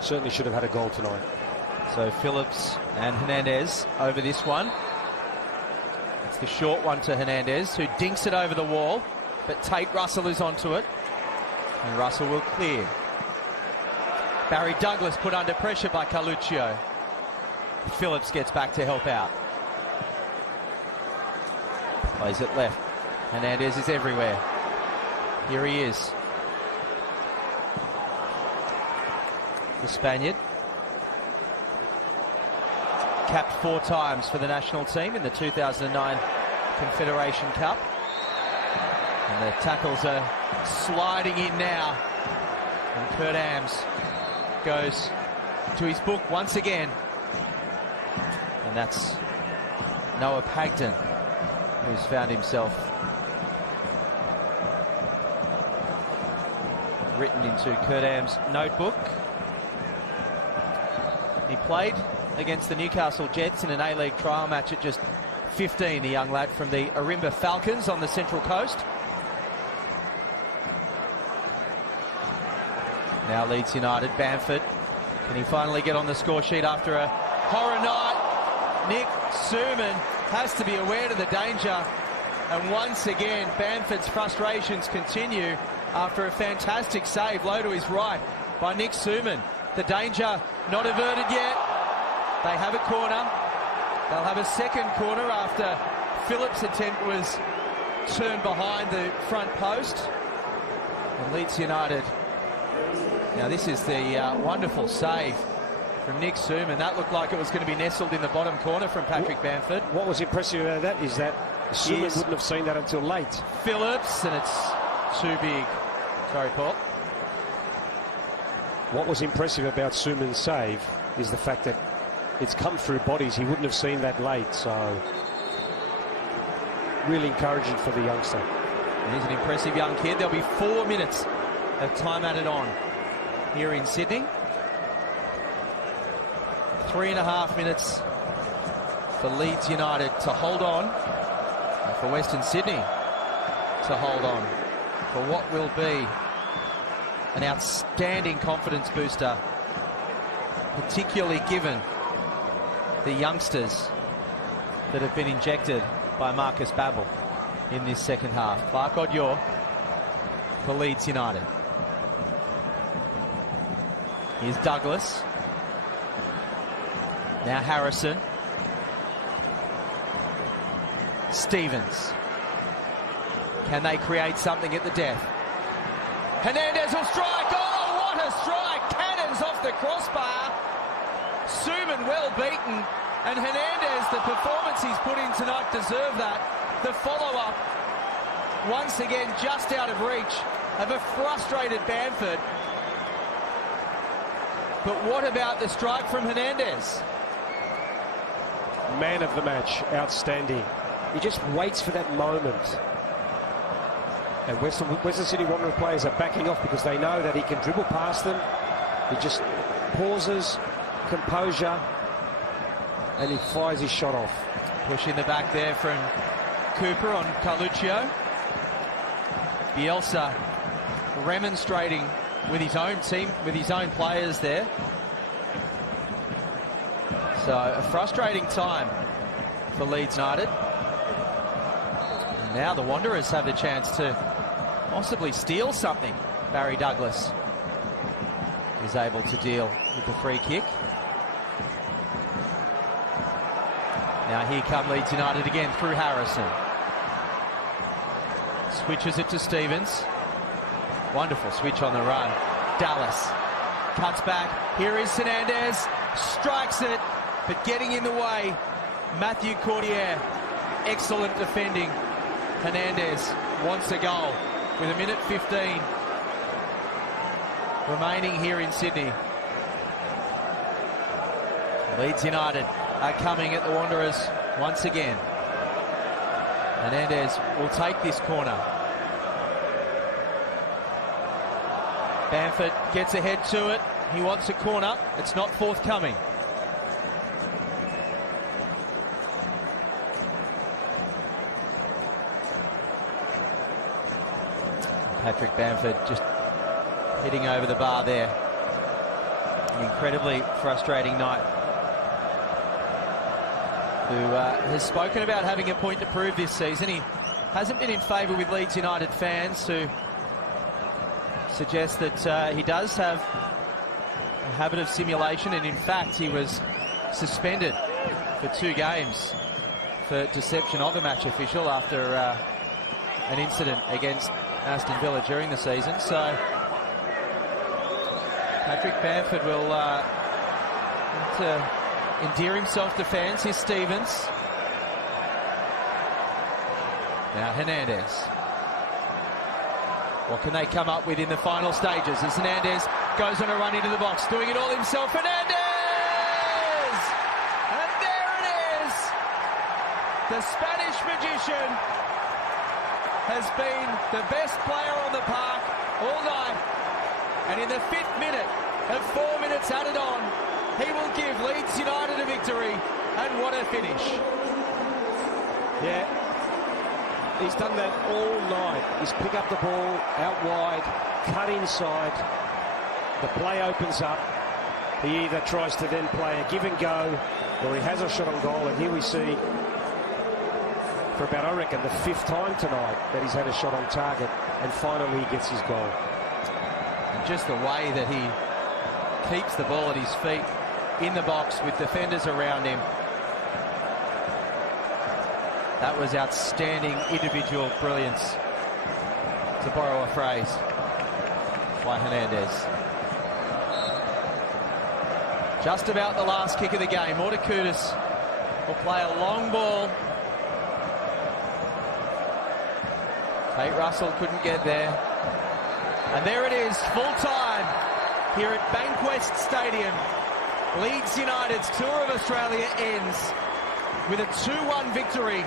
certainly should have had a goal tonight. So Phillips and Hernandez over this one. It's the short one to Hernandez, who dinks it over the wall, but Tate Russell is onto it, and Russell will clear. Barry Douglas put under pressure by Carluccio. Phillips gets back to help out. Plays it left. Hernandez is everywhere. Here he is. The Spaniard. Capped 4 times for the national team in the 2009 Confederation Cup. And the tackles are sliding in now. And Kurt Ams goes to his book once again. And that's Noah Pagden, who's found himself written into Kurt Ams' notebook. He played against the Newcastle Jets in an A-League trial match at just 15, the young lad from the Arimba Falcons on the Central Coast. Now Leeds United, Bamford. Can he finally get on the score sheet after a horror night? Nick Suman has to be aware of the danger. And once again, Bamford's frustrations continue after a fantastic save low to his right by Nick Suman. The danger not averted yet. They have a corner. They'll have a second corner after Phillips' attempt was turned behind the front post. And Leeds United. Now this is the wonderful save from Nick Zoom, and that looked like it was going to be nestled in the bottom corner from Patrick Bamford. What was impressive about that is that Zoom wouldn't have seen that until late. Phillips, and it's too big. Sorry, Paul. What was impressive about Suman's save is the fact that it's come through bodies. He wouldn't have seen that late, so really encouraging for the youngster. He's an impressive young kid. There'll be 4 minutes of time added on here in Sydney. 3.5 minutes for Leeds United to hold on, and for Western Sydney to hold on for what will be an outstanding confidence booster, particularly given the youngsters that have been injected by Marcus Babbel in this second half. Clark Odyor for Leeds United. Here's Douglas. Now Harrison. Stevens. Can they create something at the death? Hernandez will strike. Oh, what a strike! Cannons off the crossbar. Suman well beaten. And Hernandez, the performance he's put in tonight, deserved that. The follow-up, once again, just out of reach of a frustrated Bamford. But what about the strike from Hernandez? Man of the match, outstanding. He just waits for that moment. And Western Sydney Wanderers players are backing off because they know that he can dribble past them. He just pauses, composure, and he fires his shot off. Push in the back there from Cooper on Carluccio. Bielsa remonstrating with his own team, with his own players there. So a frustrating time for Leeds United. And now the Wanderers have the chance to possibly steal something. Barry Douglas is able to deal with the free kick. Now here come Leeds United again through Harrison. Switches it to Stevens. Wonderful switch on the run. Dallas cuts back. Here is Hernandez. Strikes it, but getting in the way. Matthew Cordier. Excellent defending. Hernandez wants a goal with 1:15 remaining here in Sydney. Leeds United are coming at the Wanderers once again. Hernandez will take this corner. Bamford gets ahead to it. He wants a corner. It's not forthcoming. Patrick Bamford just hitting over the bar there. An incredibly frustrating night. Who has spoken about having a point to prove this season. He hasn't been in favour with Leeds United fans, who suggest that he does have a habit of simulation, and in fact he was suspended for 2 games for deception of a match official after an incident against Aston Villa during the season. So Patrick Bamford will have to endear himself to fans. Here's Stevens. Now Hernandez. What can they come up with in the final stages as Hernandez goes on a run into the box, doing it all himself. Hernandez! And there it is! The Spanish magician has been the best player on the park all night. And in the 5th minute of 4 minutes added on, he will give Leeds United a victory, and what a finish. Yeah, he's done that all night. He's picked up the ball out wide, cut inside, the play opens up. He either tries to then play a give and go, or he has a shot on goal, and here we see for about, I reckon, the 5th time tonight that he's had a shot on target, and finally he gets his goal. And just the way that he keeps the ball at his feet in the box with defenders around him. That was outstanding individual brilliance, to borrow a phrase, by Hernandez. Just about the last kick of the game. Mortikudis will play a long ball. Tate Russell couldn't get there. And there it is, full time here at Bankwest Stadium. Leeds United's tour of Australia ends with a 2-1 victory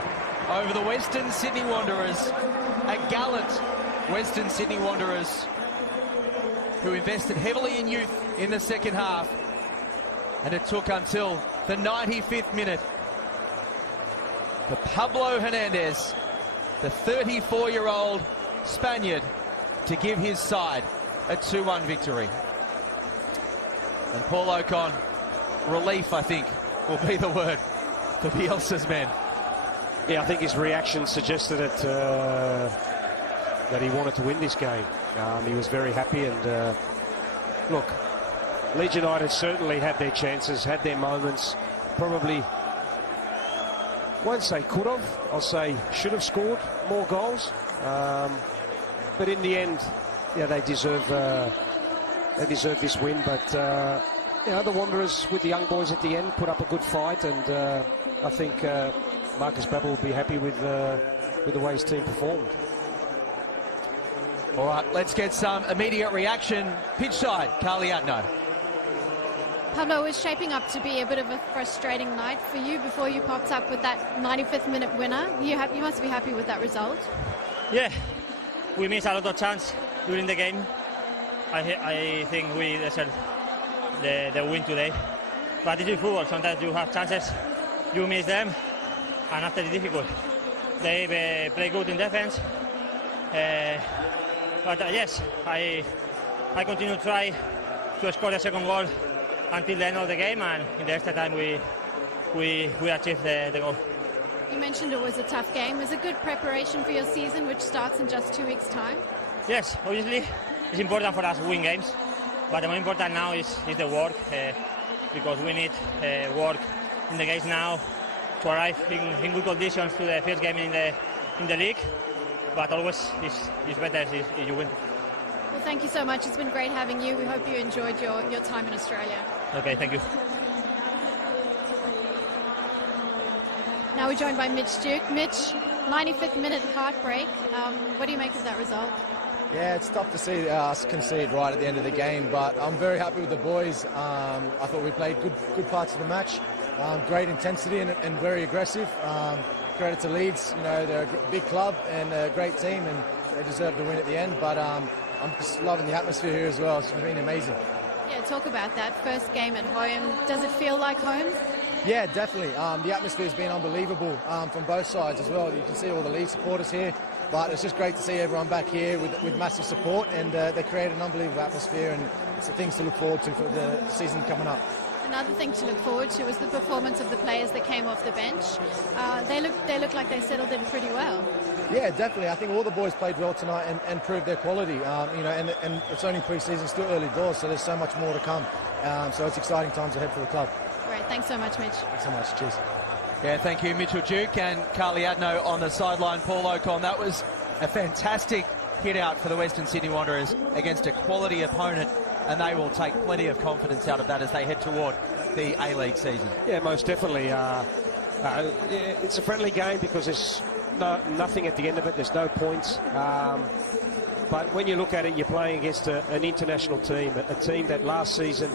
over the Western Sydney Wanderers. A gallant Western Sydney Wanderers who invested heavily in youth in the second half. And it took until the 95th minute for Pablo Hernandez, the 34-year-old Spaniard, to give his side a 2-1 victory. And Paul Ocon, relief, I think, will be the word for Bielsa's men. Yeah, I think his reaction suggested it, that he wanted to win this game. He was very happy, and look, Leeds United certainly had their chances, had their moments. Probably, won't say could have, I'll say should have scored more goals. But in the end, yeah, they deserve this win. But you know, the Wanderers with the young boys at the end put up a good fight, and I think Marcus Babbel will be happy with the way his team performed. All right, let's get some immediate reaction. Pitch side, Carly Adno. Pablo, is shaping up to be a bit of a frustrating night for you before you popped up with that 95th minute winner. You must be happy with that result. Yeah, we missed a lot of chance during the game. I think we deserve the win today. But it is football. Sometimes you have chances, you miss them, and after it's difficult. They play good in defense. But yes, I continue to try to score the second goal until the end of the game, and in the extra time we achieved the goal. You mentioned it was a tough game. Is it good preparation for your season, which starts in just 2 weeks' time? Yes, obviously it's important for us to win games, but the more important now is the work, because we need work in the games now to arrive in good conditions to the first game in the league. But always it's better if you win. Well, thank you so much. It's been great having you. We hope you enjoyed your time in Australia. Okay, thank you. Now we're joined by Mitch Duke. Mitch, 95th minute heartbreak. What do you make of that result? Yeah, it's tough to see us concede right at the end of the game, but I'm very happy with the boys. I thought we played good parts of the match. Great intensity and very aggressive. Credit to Leeds, you know, they're a big club and a great team, and they deserve to win at the end. But I'm just loving the atmosphere here as well. It's been amazing. Yeah, talk about that first game at home. Does it feel like home? Yeah, definitely. The atmosphere's been unbelievable from both sides as well. You can see all the Leeds supporters here, but it's just great to see everyone back here with massive support, and they create an unbelievable atmosphere, and it's the things to look forward to for the season coming up. Another thing to look forward to was the performance of the players that came off the bench. They look like they settled in pretty well. Yeah, definitely. I think all the boys played well tonight and proved their quality. You know, and it's only pre-season, still early doors, so there's so much more to come. So it's exciting times ahead for the club. Great, thanks so much, Mitch. Thanks so much. Cheers. Yeah, thank you, Mitchell Duke and Carly Adno on the sideline. Paul Ocon, that was a fantastic hit out for the Western Sydney Wanderers against a quality opponent, and they will take plenty of confidence out of that as they head toward the A-League season. Yeah, most definitely. It's a friendly game because there's nothing at the end of it. There's no points. But when you look at it, you're playing against an international team, a team that last season